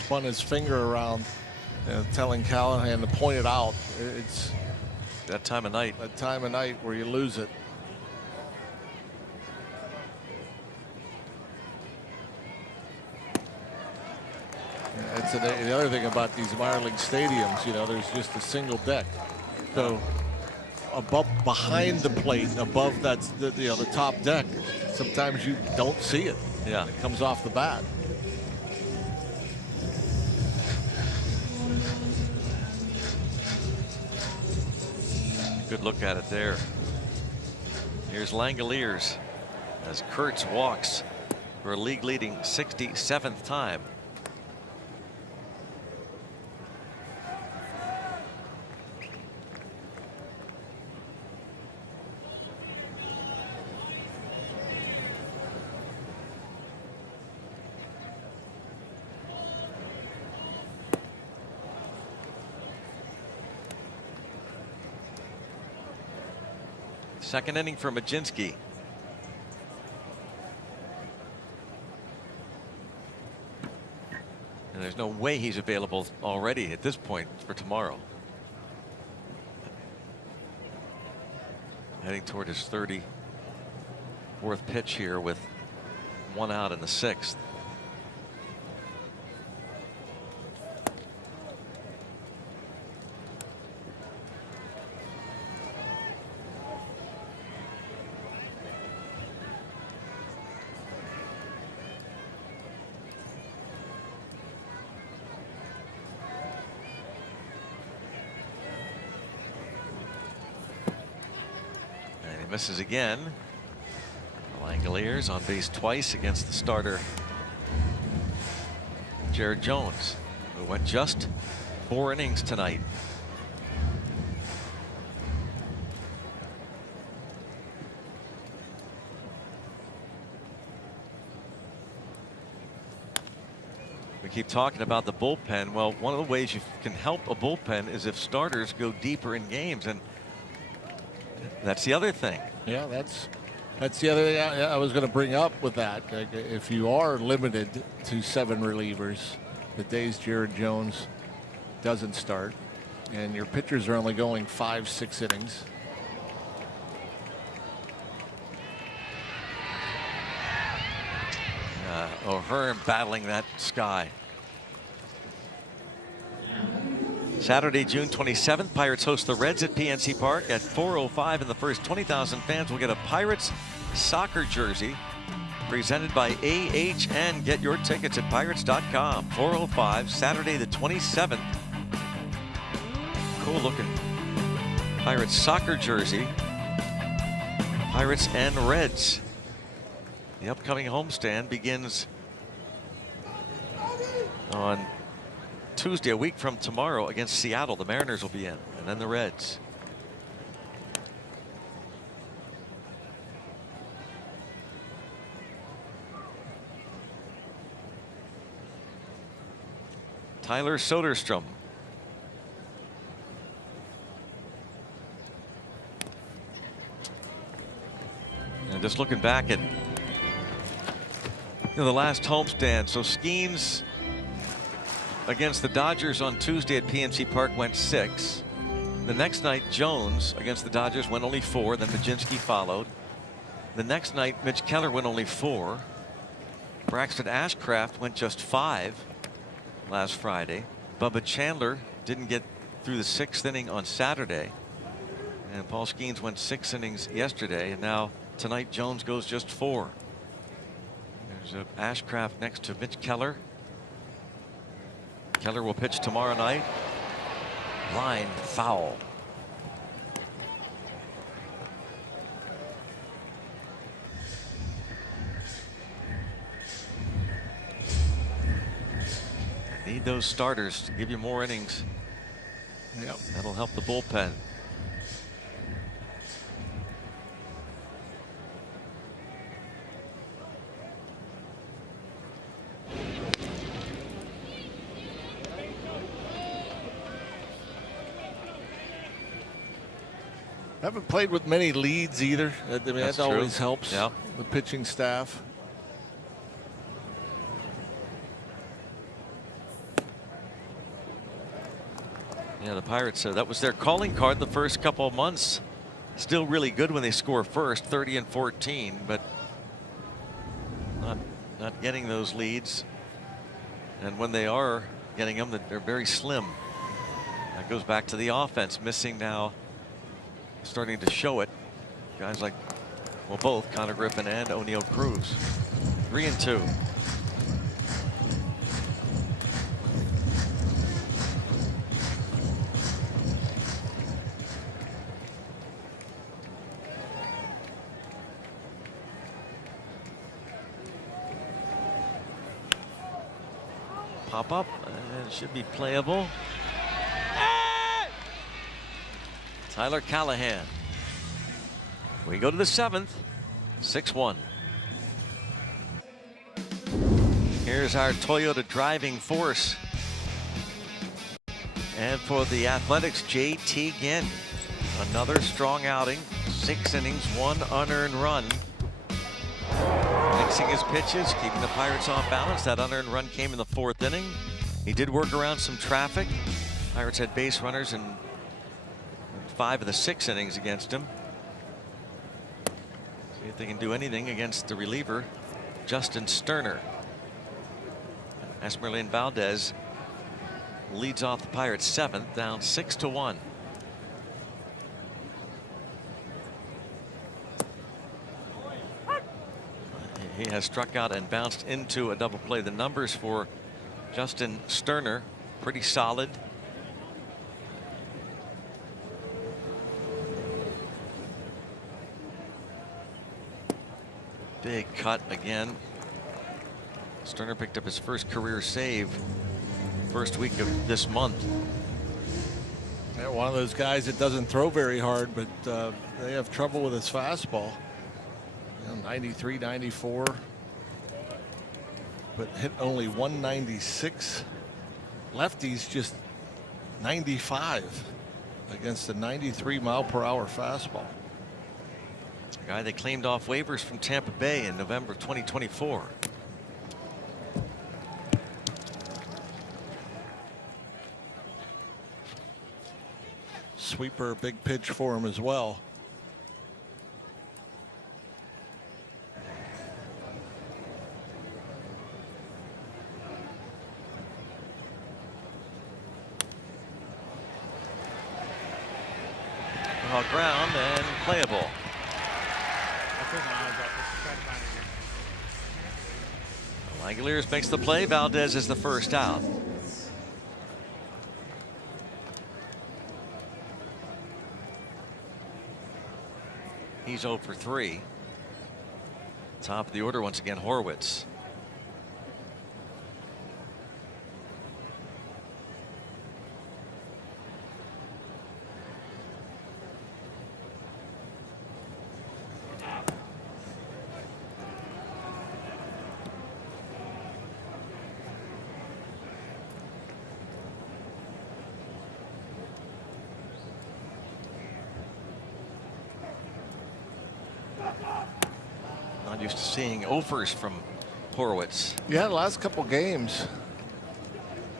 spun his finger around, telling Callahan to point it out. It's that time of night. That time of night where you lose it. That's the other thing about these minor league stadiums. There's just a single deck. So behind the plate, above the top deck, sometimes you don't see it. Yeah, it comes off the bat. Good look at it there. Here's Langoliers as Kurtz walks for a league-leading 67th time. Second inning for Majinski. And there's no way he's available already at this point for tomorrow. Heading toward his 34th pitch here with 1 out in the 6th. Misses again. Langoliers on base twice against the starter Jared Jones, who went just 4 innings tonight. We keep talking about the bullpen. Well, one of the ways you can help a bullpen is if starters go deeper in games, and that's the other thing. Yeah, that's the other thing I was going to bring up with that. If you are limited to 7 relievers, the days Jared Jones doesn't start, and your pitchers are only going 5-6 innings. O'Hearn battling that sky. Saturday, June 27th, Pirates host the Reds at PNC Park at 4:05, and the first 20,000 fans will get a Pirates soccer jersey presented by AHN. Get your tickets at pirates.com. 4:05, Saturday the 27th. Cool looking Pirates soccer jersey. Pirates and Reds. The upcoming homestand begins on Tuesday, a week from tomorrow, against Seattle. The Mariners will be in, and then the Reds. Tyler Soderstrom. And just looking back at the last homestand, so Skeens against the Dodgers on Tuesday at PNC Park went 6. The next night, Jones against the Dodgers went only 4. Then Majinski followed. The next night, Mitch Keller went only 4. Braxton Ashcraft went just 5 last Friday. Bubba Chandler didn't get through the 6th inning on Saturday. And Paul Skeens went 6 innings yesterday. And now tonight, Jones goes just 4. There's Ashcraft next to Mitch Keller. Keller will pitch tomorrow night. Line foul. Need those starters to give you more innings. Yep. That'll help the bullpen. Haven't played with many leads either. I mean, that always helps. Yeah. The pitching staff. Yeah, the Pirates, that was their calling card the first couple of months. Still really good when they score first, 30 and 14, but not getting those leads. And when they are getting them, they're very slim. That goes back to the offense, missing now, starting to show it. Guys like, well, both Connor Griffin and O'Neal Cruz. 3-2. Pop up and should be playable. Tyler Callahan. We go to the 7th, 6-1. Here's our Toyota driving force. And for the Athletics, J.T. Ginn. Another strong outing, 6 innings, 1 unearned run. Mixing his pitches, keeping the Pirates off balance. That unearned run came in the 4th inning. He did work around some traffic. Pirates had base runners in 5 of the 6 innings against him. See if they can do anything against the reliever, Justin Sterner. Esmeralyn Valdez leads off the Pirates 7th, down 6-1. He has struck out and bounced into a double play. The numbers for Justin Sterner pretty solid. Big cut again. Sterner picked up his first career save first week of this month. Yeah, one of those guys that doesn't throw very hard, but they have trouble with his fastball. 93, 94, but hit only 196. Lefties just 95 against a 93-mile-per-hour fastball. A guy they claimed off waivers from Tampa Bay in November of 2024. Sweeper, big pitch for him as well. Ground and playable. Langoliers makes the play. Valdez is the first out. He's 0 for 3. Top of the order once again, Horwitz. Not used to seeing offers from Horwitz. Yeah, the last couple games,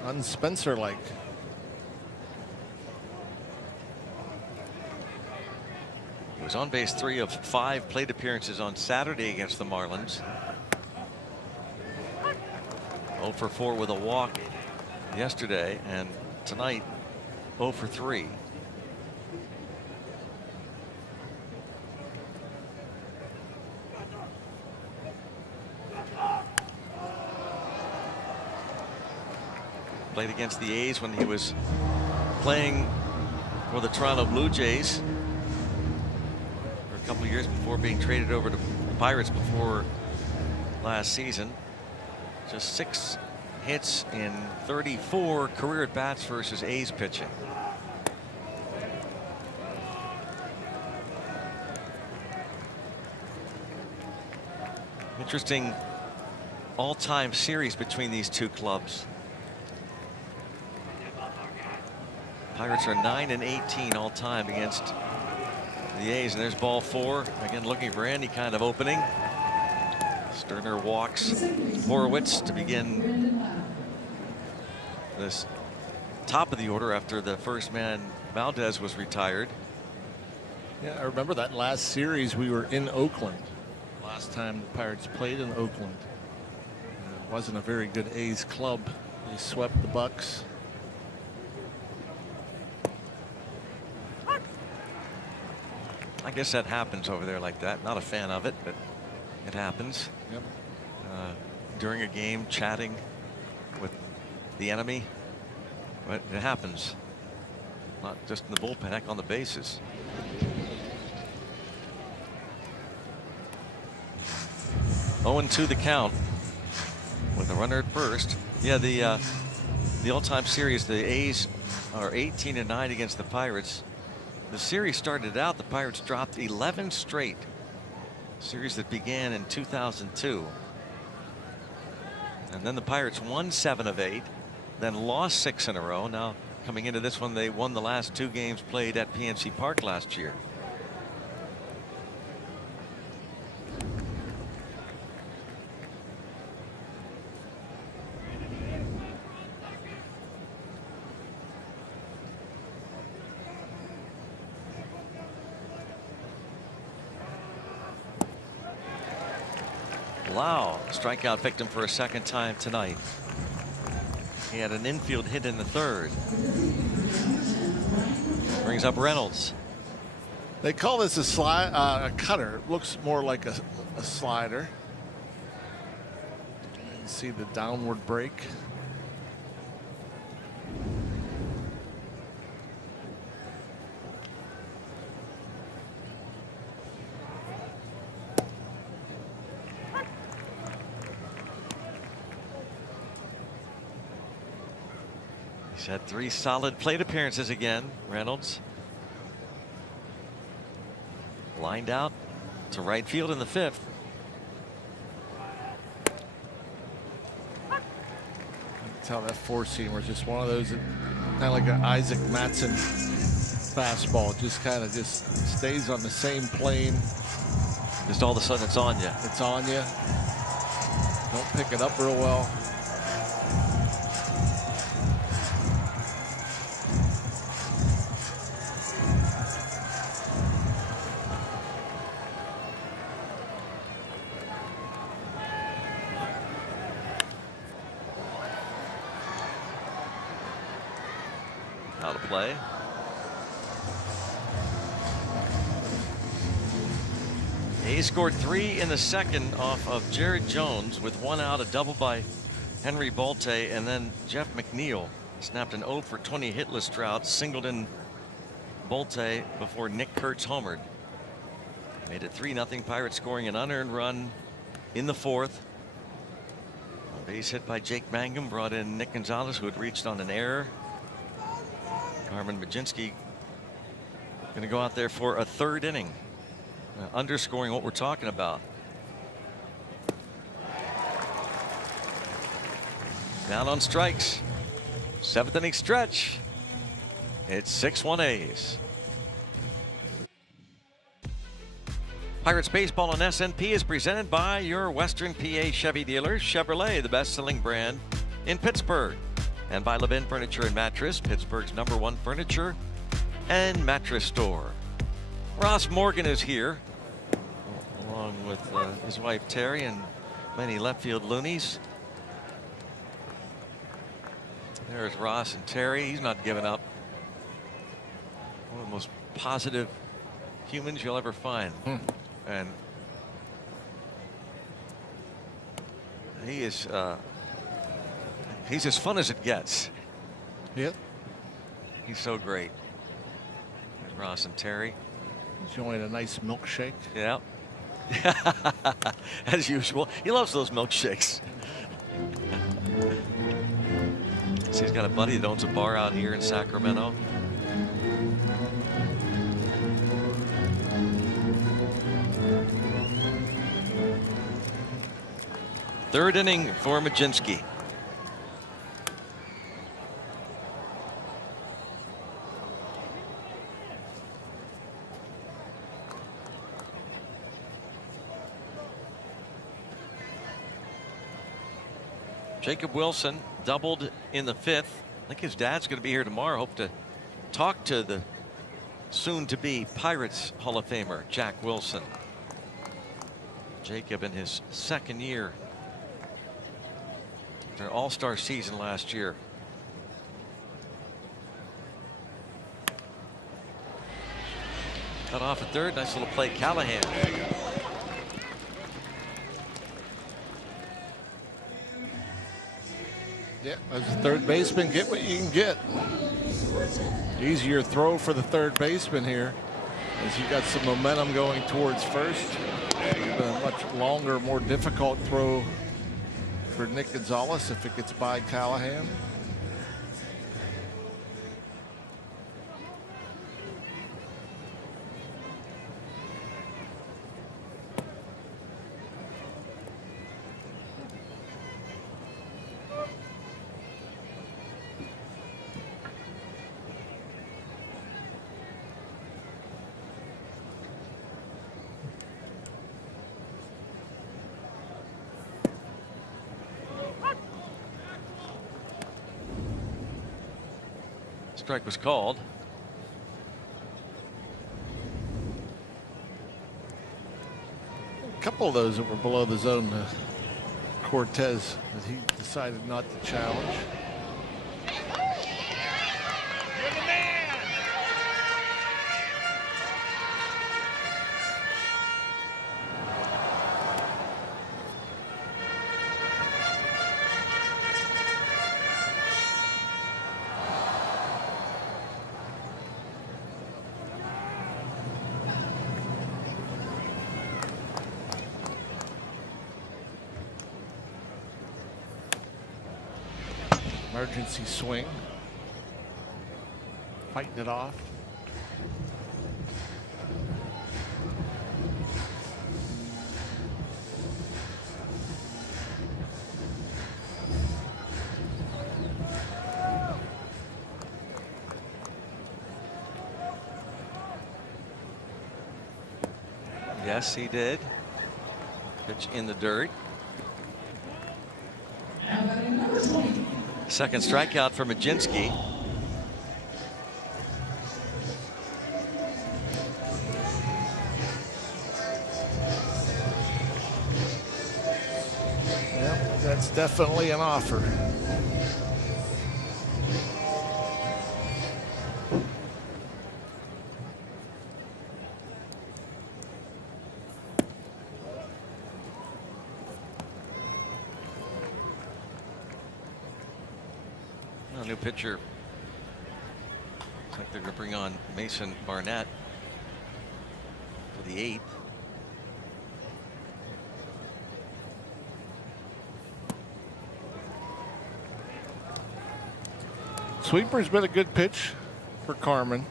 un-Spencer-like. He was on base 3 of 5 plate appearances on Saturday against the Marlins. 0 for 4 with a walk yesterday, and tonight 0 for 3. Played against the A's when he was playing for the Toronto Blue Jays for a couple of years before being traded over to the Pirates before last season. Just 6 hits in 34 career at bats versus A's pitching. Interesting all-time series between these two clubs. Pirates are 9-18 all time against the A's, and there's ball 4. Again, looking for any kind of opening. Sterner walks Horwitz to begin this top of the order after the first man, Valdez, was retired. Yeah, I remember that last series we were in Oakland. Last time the Pirates played in Oakland. It wasn't a very good A's club. They swept the Bucks. I guess that happens over there like that. Not a fan of it, but it happens. Yep. During a game, chatting with the enemy. But it happens. Not just in the bullpen, heck, on the bases. Oh, 0-2 the count with a runner at first. Yeah, the all-time series, the A's are 18-9 against the Pirates. The series started out, the Pirates dropped 11 straight. Series that began in 2002. And then the Pirates won 7 of 8, then lost 6 in a row. Now coming into this one, they won the last 2 games played at PNC Park last year. Wow, strikeout victim for a second time tonight. He had an infield hit in the 3rd. Brings up Reynolds. They call this a cutter. It looks more like a slider. You can see the downward break. He's had 3 solid plate appearances again, Reynolds. Lined out to right field in the 5th. I can tell that 4-seamer is just one of those, kind of like an Isaac Matson fastball. Just kind of stays on the same plane. Just all of a sudden it's on you. It's on you. Don't pick it up real well. Out of play. He scored 3 in the 2nd off of Jared Jones with 1 out, a double by Henry Bolte, and then Jeff McNeil snapped an 0 for 20 hitless drought, singled in Bolte before Nick Kurtz homered. Made it 3-0. Pirates scoring an unearned run in the 4th. A base hit by Jake Mangum brought in Nick Gonzalez, who had reached on an error. Carmen Majinski going to go out there for a 3rd inning, underscoring what we're talking about. Down on strikes. 7th inning stretch. It's 6-1 A's. Pirates Baseball on SNP is presented by your Western PA Chevy dealer, Chevrolet, the best-selling brand in Pittsburgh. And by Levin Furniture and Mattress, Pittsburgh's #1 furniture and mattress store. Ross Morgan is here, along with his wife Terry and many left field loonies. There's Ross and Terry. He's not giving up. One of the most positive humans you'll ever find. And he is he's as fun as it gets. Yep. He's so great. There's Ross and Terry. Enjoying a nice milkshake. Yeah. As usual. He loves those milkshakes. So he's got a buddy that owns a bar out here in Sacramento. Third inning for Majinski. Jacob Wilson doubled in the 5th I think his dad's going to be here tomorrow. Hope to talk to the soon-to-be Pirates Hall of Famer Jack Wilson. Jacob in his second year. Their all-star season last year. Cut off at third. Nice little play, Callahan. Yeah, as a third baseman, get what you can get. Easier throw for the third baseman here, as you got some momentum going towards first. A much longer, more difficult throw for Nick Gonzalez if it gets by Callahan. Strike was called. A couple of those that were below the zone. Cortez, that he decided not to challenge. Emergency swing. Fighting it off. Yes, he did. Pitch in the dirt. Second strikeout for Majinski. Yep, that's definitely an offer. New pitcher. Looks like they're going to bring on Mason Barnett for the 8th. Sweeper's been a good pitch for Carmen.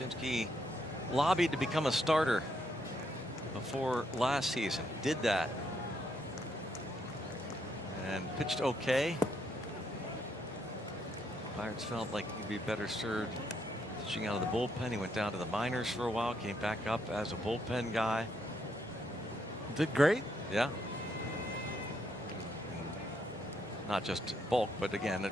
Majinski lobbied to become a starter before last season. Did that. And pitched okay. Pirates felt like he'd be better served pitching out of the bullpen. He went down to the minors for a while, came back up as a bullpen guy. Did great. Yeah. Not just bulk, but again,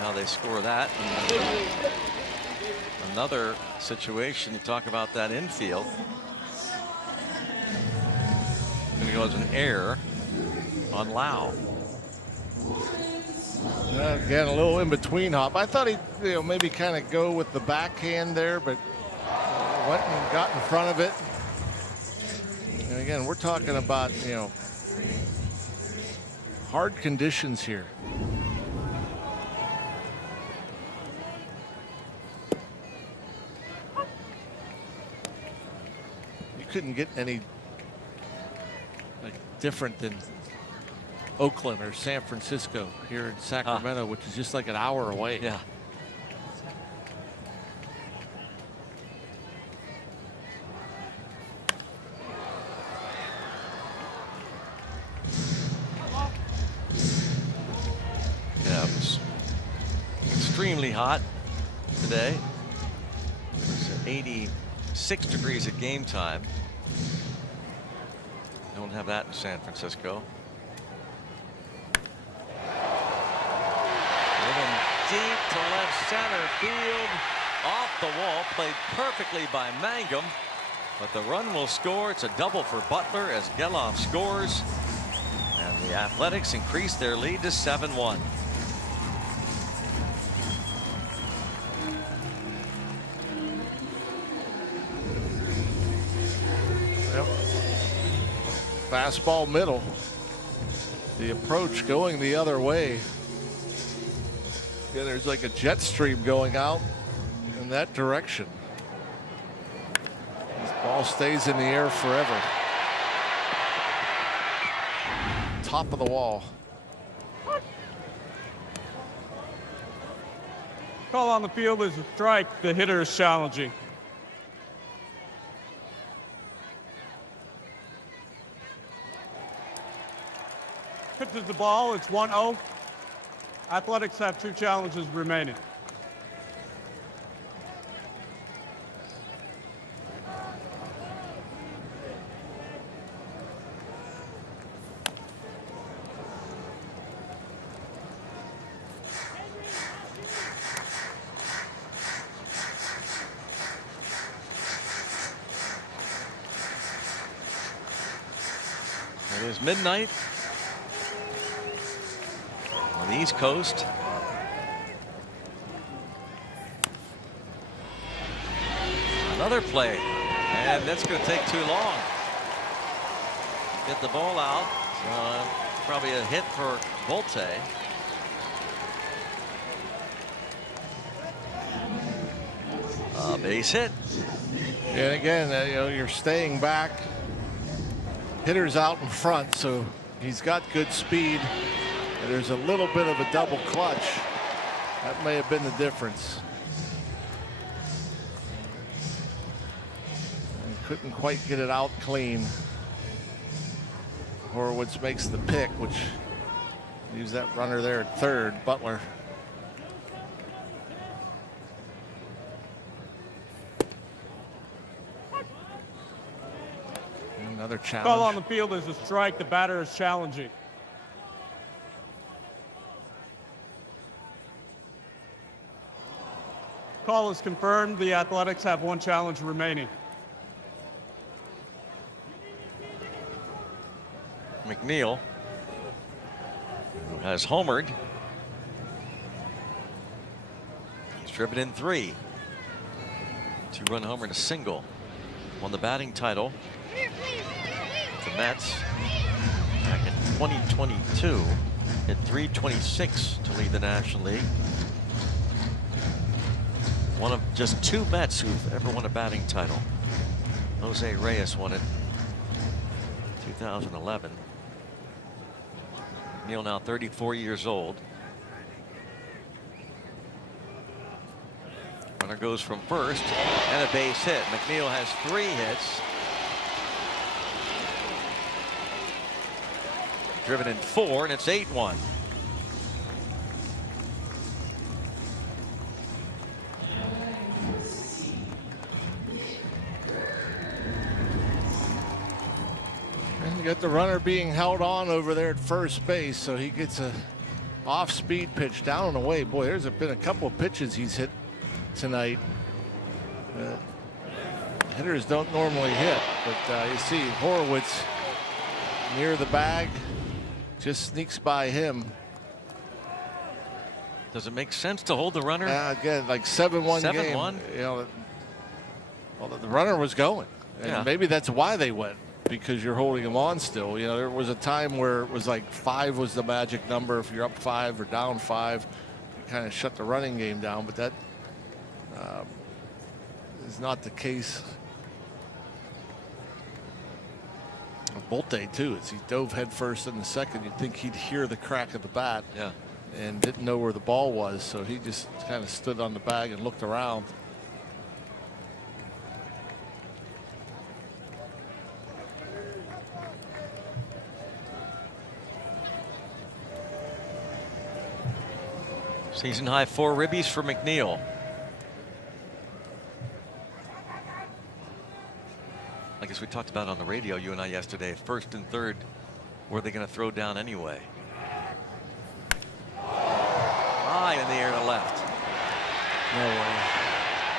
how they score that. Another situation, you talk about that infield. Going to go as an error on Lau. Again, a little in between hop. I thought he'd maybe kind of go with the backhand there, but went and got in front of it. And again, we're talking about hard conditions here. Couldn't get any different than Oakland or San Francisco here in Sacramento, which is just like an hour away. Yeah. Yeah, it was extremely hot today. It was 86 degrees at game time. Don't have that in San Francisco. Driven deep to left center field, off the wall, played perfectly by Mangum, but the run will score. It's a double for Butler as Geloff scores, and the Athletics increase their lead to 7-1. Yep. Fastball middle. The approach going the other way. Yeah, there's like a jet stream going out in that direction. This ball stays in the air forever. Top of the wall. Call on the field is a strike. The hitter is challenging. Pitches the ball. It's 1-0. Athletics have 2 challenges remaining. It is midnight on the East Coast. Another play, and that's going to take too long. Get the ball out. Probably a hit for Volte. A base hit. And again, you know, you're staying back. Hitter's out in front, so he's got good speed. And there's a little bit of a double clutch. That may have been the difference. And couldn't quite get it out clean. Horowitz makes the pick, which leaves that runner there at third. Butler. Another challenge. Call on the field is a strike. The batter is challenging. Call is confirmed. The Athletics have 1 challenge remaining. McNeil, who has homered. He's driven in 3. 2-run homer and a single. Won the batting title. The Mets back in 2022 hit .326 to lead the National League. One of just 2 Mets who've ever won a batting title. Jose Reyes won it in 2011. Neil now 34 years old. Runner goes from first and a base hit. McNeil has 3 hits. Driven in 4, and it's 8-1. And you got the runner being held on over there at first base, so he gets a off-speed pitch down and away. Boy, there's been a couple of pitches he's hit tonight. Hitters don't normally hit, but you see Horowitz near the bag. Just sneaks by him. Does it make sense to hold the runner? Again, like 7-1 game. 7-1. You know, well, the runner was going, and Yeah. maybe that's why they went, because you're holding him on still. You know, there was a time where it was like 5 was the magic number. If you're up 5 or down 5, you kind of shut the running game down. But that is not the case. Bolte too, as he dove headfirst in the second. You'd think he'd hear the crack of the bat. Yeah. And didn't know where the ball was, so he just kind of stood on the bag and looked around. Season high 4 ribbies for McNeil. I guess we talked about on the radio, you and I, yesterday. First and third, were they going to throw down anyway? High in the air to left. No way.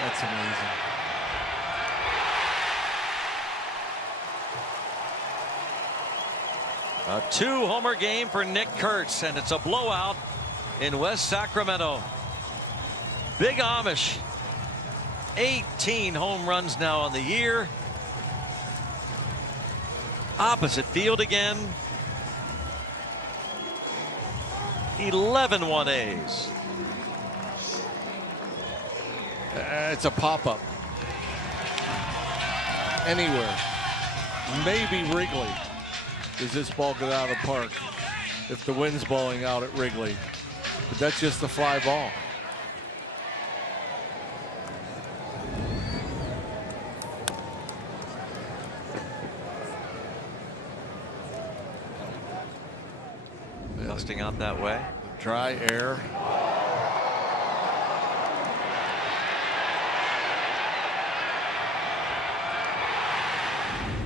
That's amazing. A 2-homer game for Nick Kurtz, and it's a blowout in West Sacramento. Big Amish. 18 home runs now on the year. Opposite field again. 11 1As. It's a pop-up. Anywhere. Maybe Wrigley. Does this ball get out of the park if the wind's blowing out at Wrigley? But that's just a fly ball. Dusting out that way. Dry air.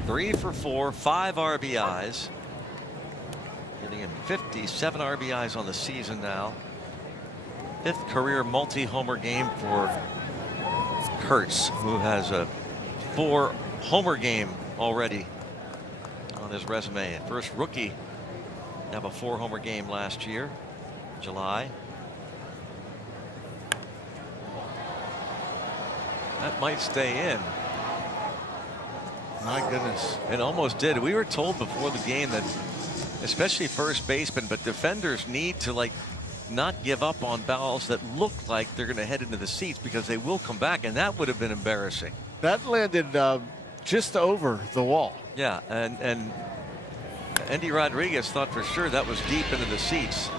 Three for 4, 5 RBIs. Getting him 57 RBIs on the season now. 5th career multi-homer game for Kurtz, who has a 4-homer game already on his resume. First rookie to have a 4-homer game last year, July. That might stay in. My goodness. It almost did. We were told before the game that especially first basemen, but defenders need to not give up on balls that look like they're going to head into the seats, because they will come back, and that would have been embarrassing. That landed just over the wall. Yeah, and Andy Rodriguez thought for sure that was deep into the seats.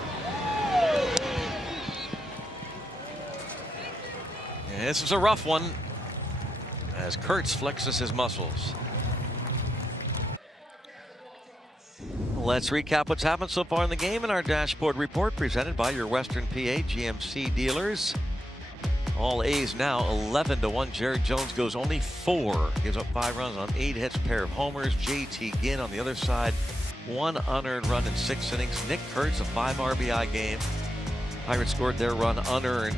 And this is a rough one as Kurtz flexes his muscles. Let's recap what's happened so far in the game in our dashboard report presented by your Western PA GMC dealers. All A's now 11-1. Jared Jones goes only 4. Gives up 5 runs on 8 hits, pair of homers. JT Ginn on the other side, 1 unearned run in 6 innings. Nick Kurtz, a 5 RBI game. Pirates scored their run unearned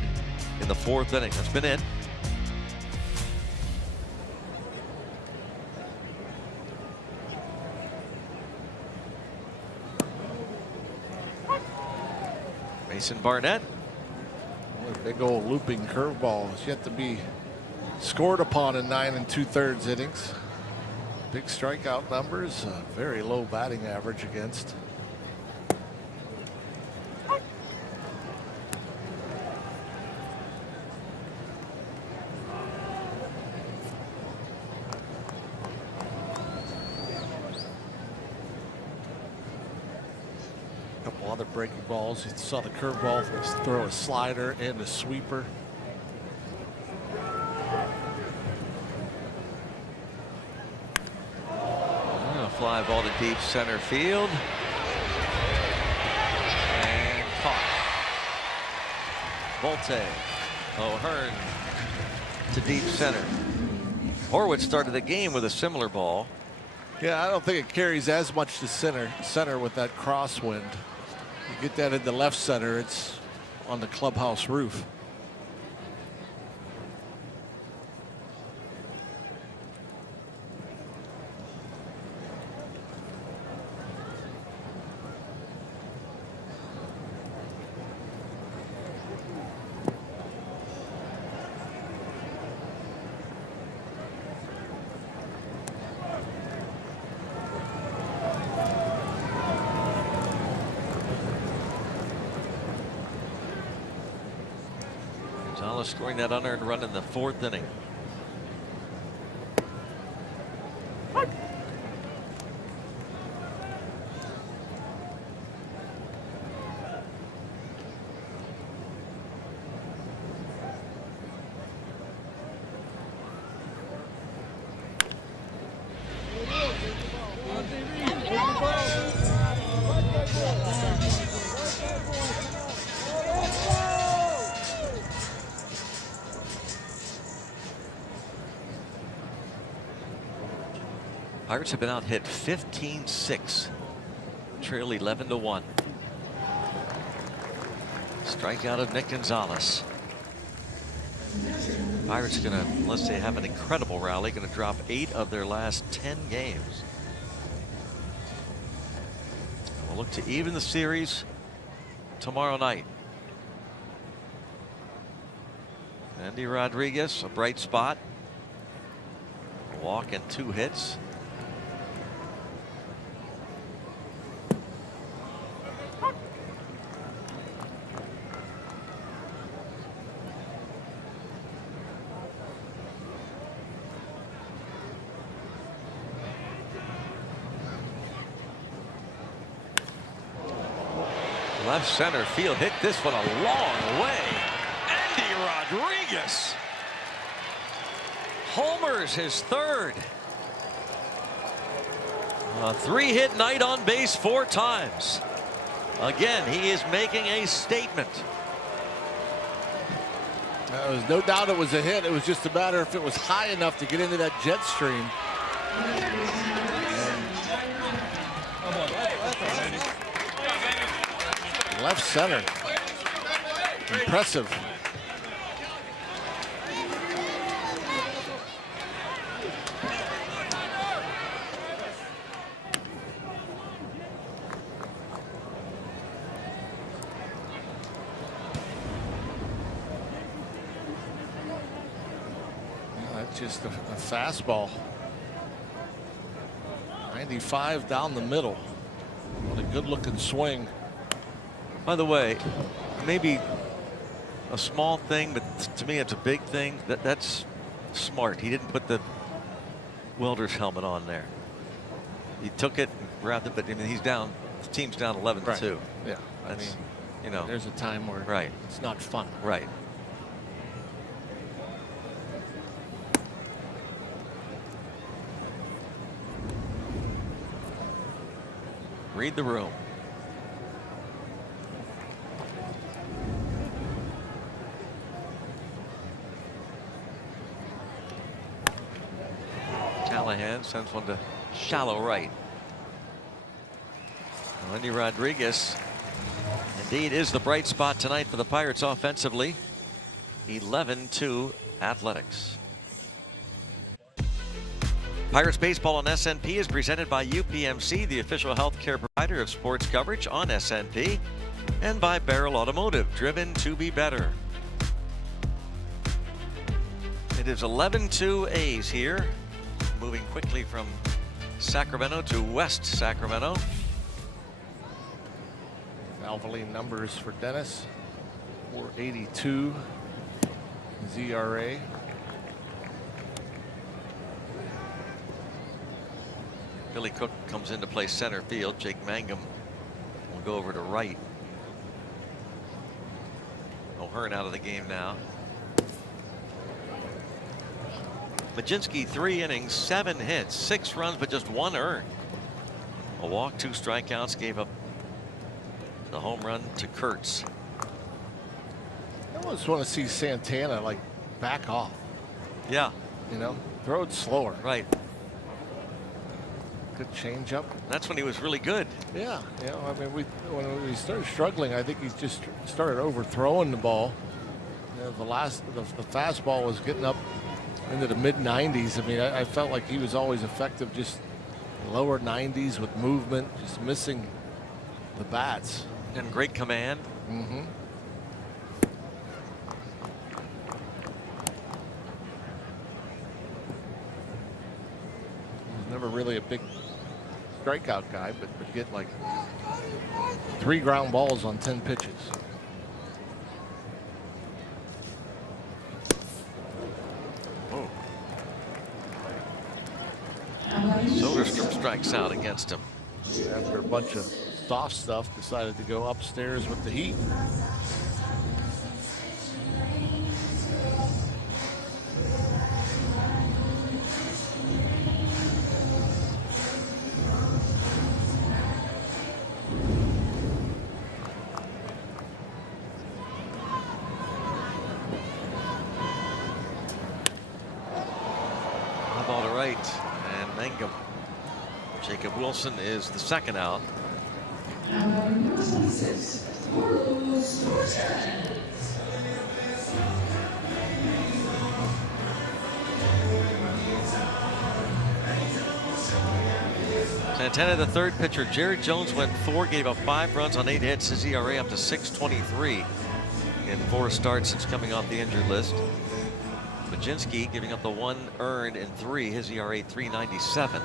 in the 4th inning. That's been it. Mason Barnett. A big old looping curveball is yet to be scored upon in 9 2/3 innings. Big strikeout numbers, very low batting average against. Couple other breaking balls. You saw the curveball throw a slider and a sweeper. A fly ball to deep center field. And caught. Bolte. O'Hearn to deep center. Horwitz started the game with a similar ball. Yeah, I don't think it carries as much to center with that crosswind. You get that in the left center, it's on the clubhouse roof. Scoring that unearned run in the 4th inning. Pirates have been out hit 15-6. Trail 11-1. Strikeout of Nick Gonzalez. Pirates are going to, unless they have an incredible rally, going to drop 8 of their last 10 games. We'll look to even the series tomorrow night. Andy Rodriguez, a bright spot. A walk and 2 hits. Left center field, hit this one a long way. Andy Rodriguez homers his 3rd. A 3-hit night on base 4 times. Again, he is making a statement. There was no doubt it was a hit. It was just a matter if it was high enough to get into that jet stream. Left center. Impressive. That's just a fastball. 95 down the middle. What a good looking swing. By the way, maybe a small thing, but to me it's a big thing. That's smart. He didn't put the welder's helmet on there. He took it and grabbed it, but I mean, he's down. The team's down 11-2. Right. Yeah, That's, I mean, you know, there's a time where right. It's not fun. Right. Read the room. Callahan sends one to shallow right. Andy Rodriguez indeed is the bright spot tonight for the Pirates offensively. 11-2 Athletics. Pirates baseball on SNP is presented by UPMC, the official healthcare provider of sports coverage on SNP, and by Barrel Automotive, driven to be better. It is 11-2 A's here, moving quickly from Sacramento to West Sacramento. Valvoline numbers for Dennis. 482 ZRA. Billy Cook comes in to play center field. Jake Mangum will go over to right. O'Hearn out of the game now. Majinski 3 innings, 7 hits, 6 runs, but just 1 earned. A walk, 2 strikeouts, gave up the home run to Kurtz. I almost want to see Santana like back off. Yeah. You know, throw it slower. Right. Good changeup. That's when he was really good. Yeah, you know, I mean, when we started struggling, I think he just started overthrowing the ball. You know, the fastball was getting up into the mid 90s. I mean, I felt like he was always effective, just lower 90s with movement, just missing the bats. And great command. Mm-hmm. He was never really a big strikeout guy, but get like 3 ground balls on 10 pitches. Oh. Soderstrom strikes out against him. After a bunch of soft stuff, decided to go upstairs with the heat. Ball to right, and Mangum Jacob Wilson is the second out. Santana, the third pitcher. Jared Jones went 4, gave up 5 runs on 8 hits. His ERA up to 6.23 in 4 starts since coming off the injured list. Majinski giving up the 1 earned in 3. His ERA 3.97.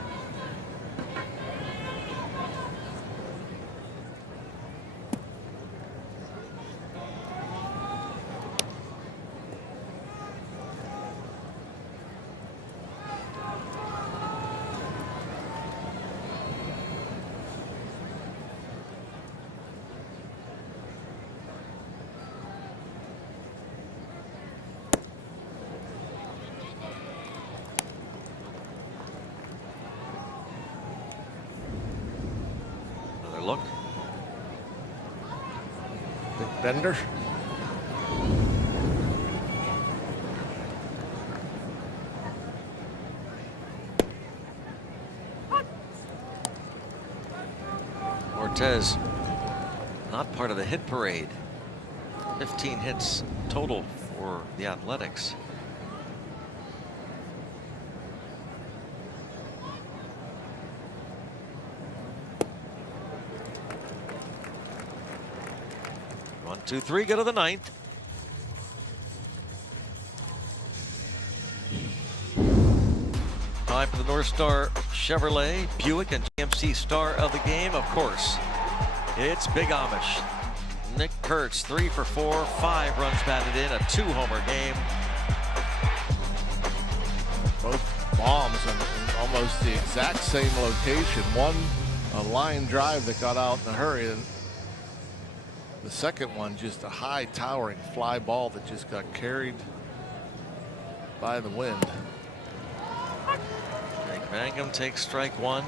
Look. Big bender. Cortez not part of the hit parade. 15 hits total for the Athletics. One, two, three, go to the 9th. Time for the North Star Chevrolet Buick and GMC star of the game, of course. It's Big Amish. Nick Kurtz, 3 for 4, 5 runs batted in, a 2-homer game. Both bombs in almost the exact same location. One, a line drive that got out in a hurry, and the second one, just a high towering fly ball that just got carried by the wind. Jake Mangum takes strike 1.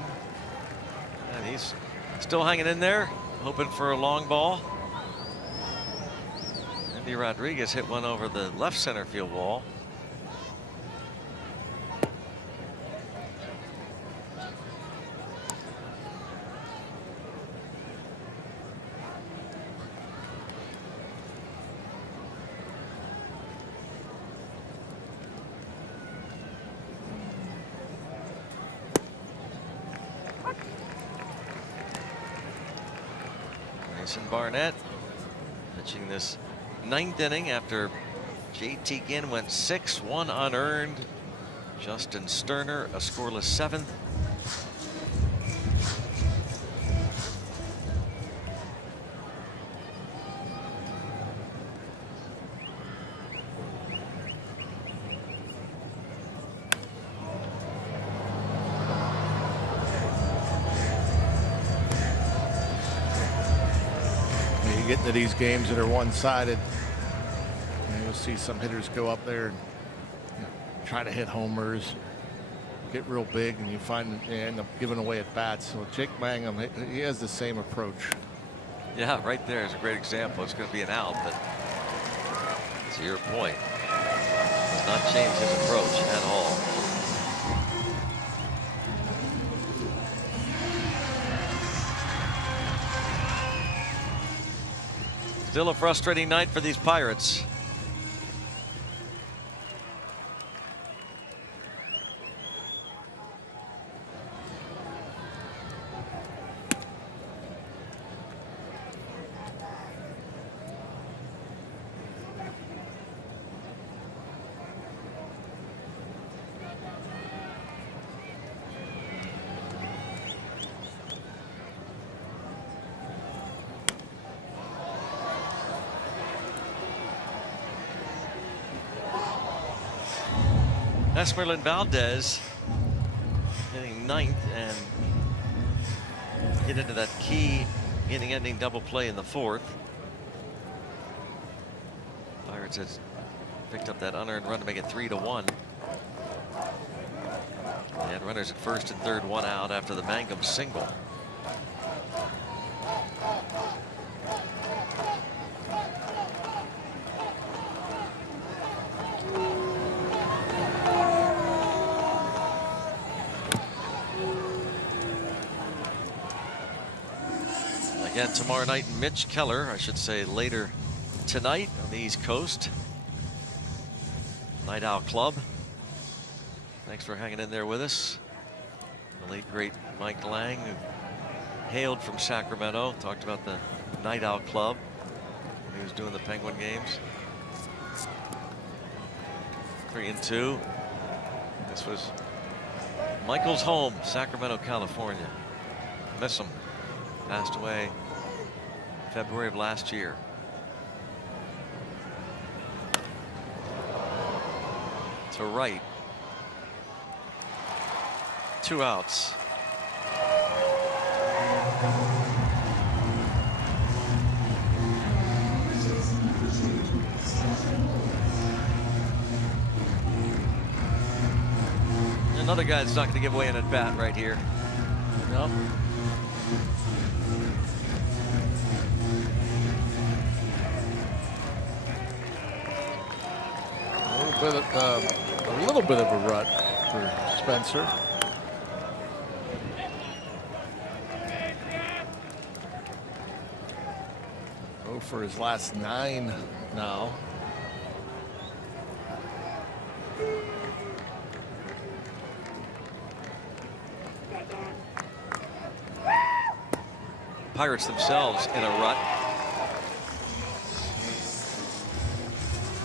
And he's still hanging in there, hoping for a long ball. Andy Rodriguez hit one over the left center field wall. Mason Barnett pitching this 9th inning after JT Ginn went 6, 1 unearned. Justin Sterner a scoreless 7th. You get into these games that are one-sided, and you'll see some hitters go up there and try to hit homers, get real big, and you find you end up giving away at bats. So Jake Mangum, he has the same approach. Yeah, right there is a great example. It's going to be an out, but to your point, does not change his approach at all. Still a frustrating night for these Pirates. Esmeralyn Valdez hitting 9th and get into that key inning-ending double play in the 4th. Pirates has picked up that unearned run to make it 3-1. They had runners at first and third, 1 out after the Mangum single. Again, tomorrow night, Mitch Keller, I should say later tonight on the East Coast. Night Owl Club. Thanks for hanging in there with us. The late, great Mike Lang, who hailed from Sacramento, talked about the Night Owl Club when he was doing the Penguin games. 3-2. This was Michael's home, Sacramento, California. Miss him. Passed away February of last year. To right. 2 outs. Another guy that's not going to give away an at-bat right here. Nope. A little bit of a rut for Spencer. Go for his last 9 now. Pirates themselves in a rut.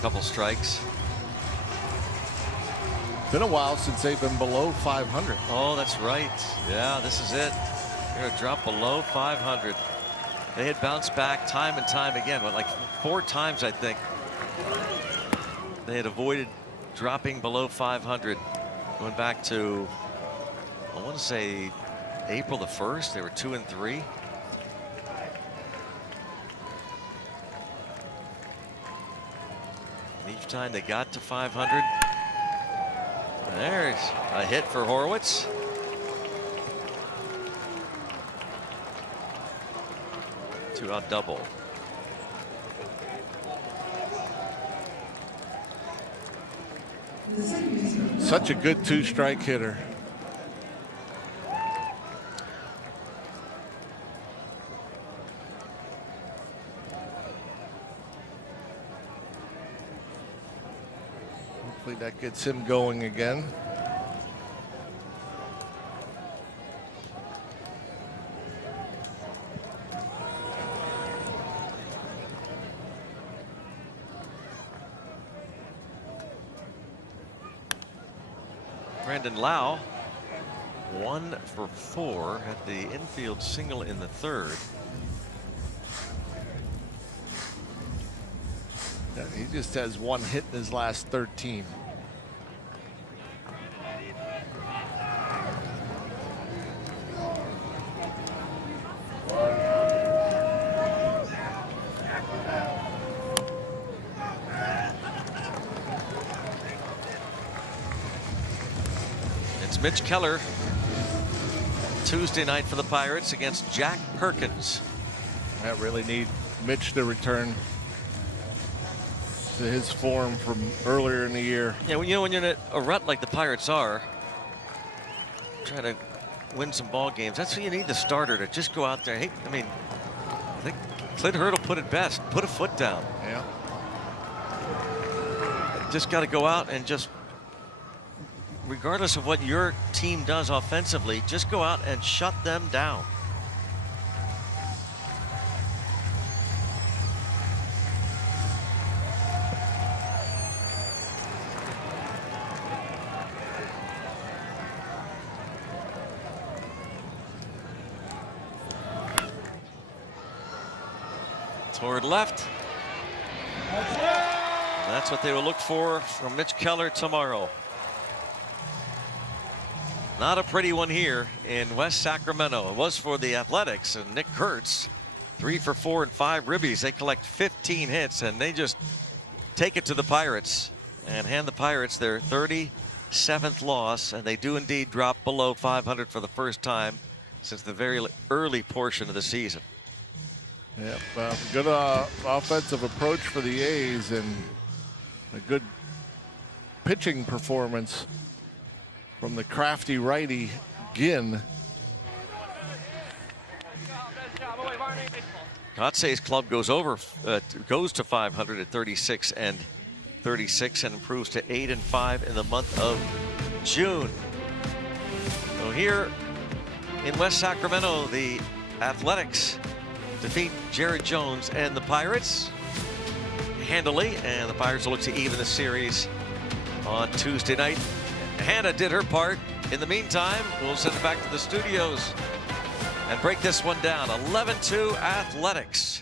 Couple strikes. Been a while since they've been below 500. Oh, that's right. Yeah, this is it. They're going to drop below 500. They had bounced back time and time again, but like 4 times, I think. They had avoided dropping below 500. Going back to, I want to say, April the 1st. They were 2-3. Each time they got to 500. There's a hit for Horwitz. Two-out double. Such a good 2-strike hitter. Hopefully that gets him going again. Brandon Lau, 1 for 4, had the infield single in the 3rd. Yeah, he just has 1 hit in his last 13. It's Mitch Keller Tuesday night for the Pirates against Jack Perkins. I really need Mitch to return to his form from earlier in the year. Yeah, well, you know, when you're in a rut like the Pirates are, trying to win some ball games, that's when you need the starter to just go out there. Hey, I mean, I think Clint Hurdle put it best. Put a foot down. Yeah. Just got to go out and just, regardless of what your team does offensively, just go out and shut them down. Toward left. That's what they will look for from Mitch Keller tomorrow. Not a pretty one here in West Sacramento. It was for the Athletics and Nick Kurtz. 3 for 4 and 5 ribbies. They collect 15 hits and they just take it to the Pirates and hand the Pirates their 37th loss. And they do indeed drop below 500 for the first time since the very early portion of the season. Yeah, good offensive approach for the A's and a good pitching performance from the crafty righty Ginn. Kotsay's club goes to 500 at 36 and 36 and improves to 8-5 in the month of June. So here in West Sacramento, the Athletics defeat Jared Jones and the Pirates handily, and the Pirates will look to even the series on Tuesday night. Hannah did her part. In the meantime, we'll send it back to the studios and break this one down. 11-2 Athletics.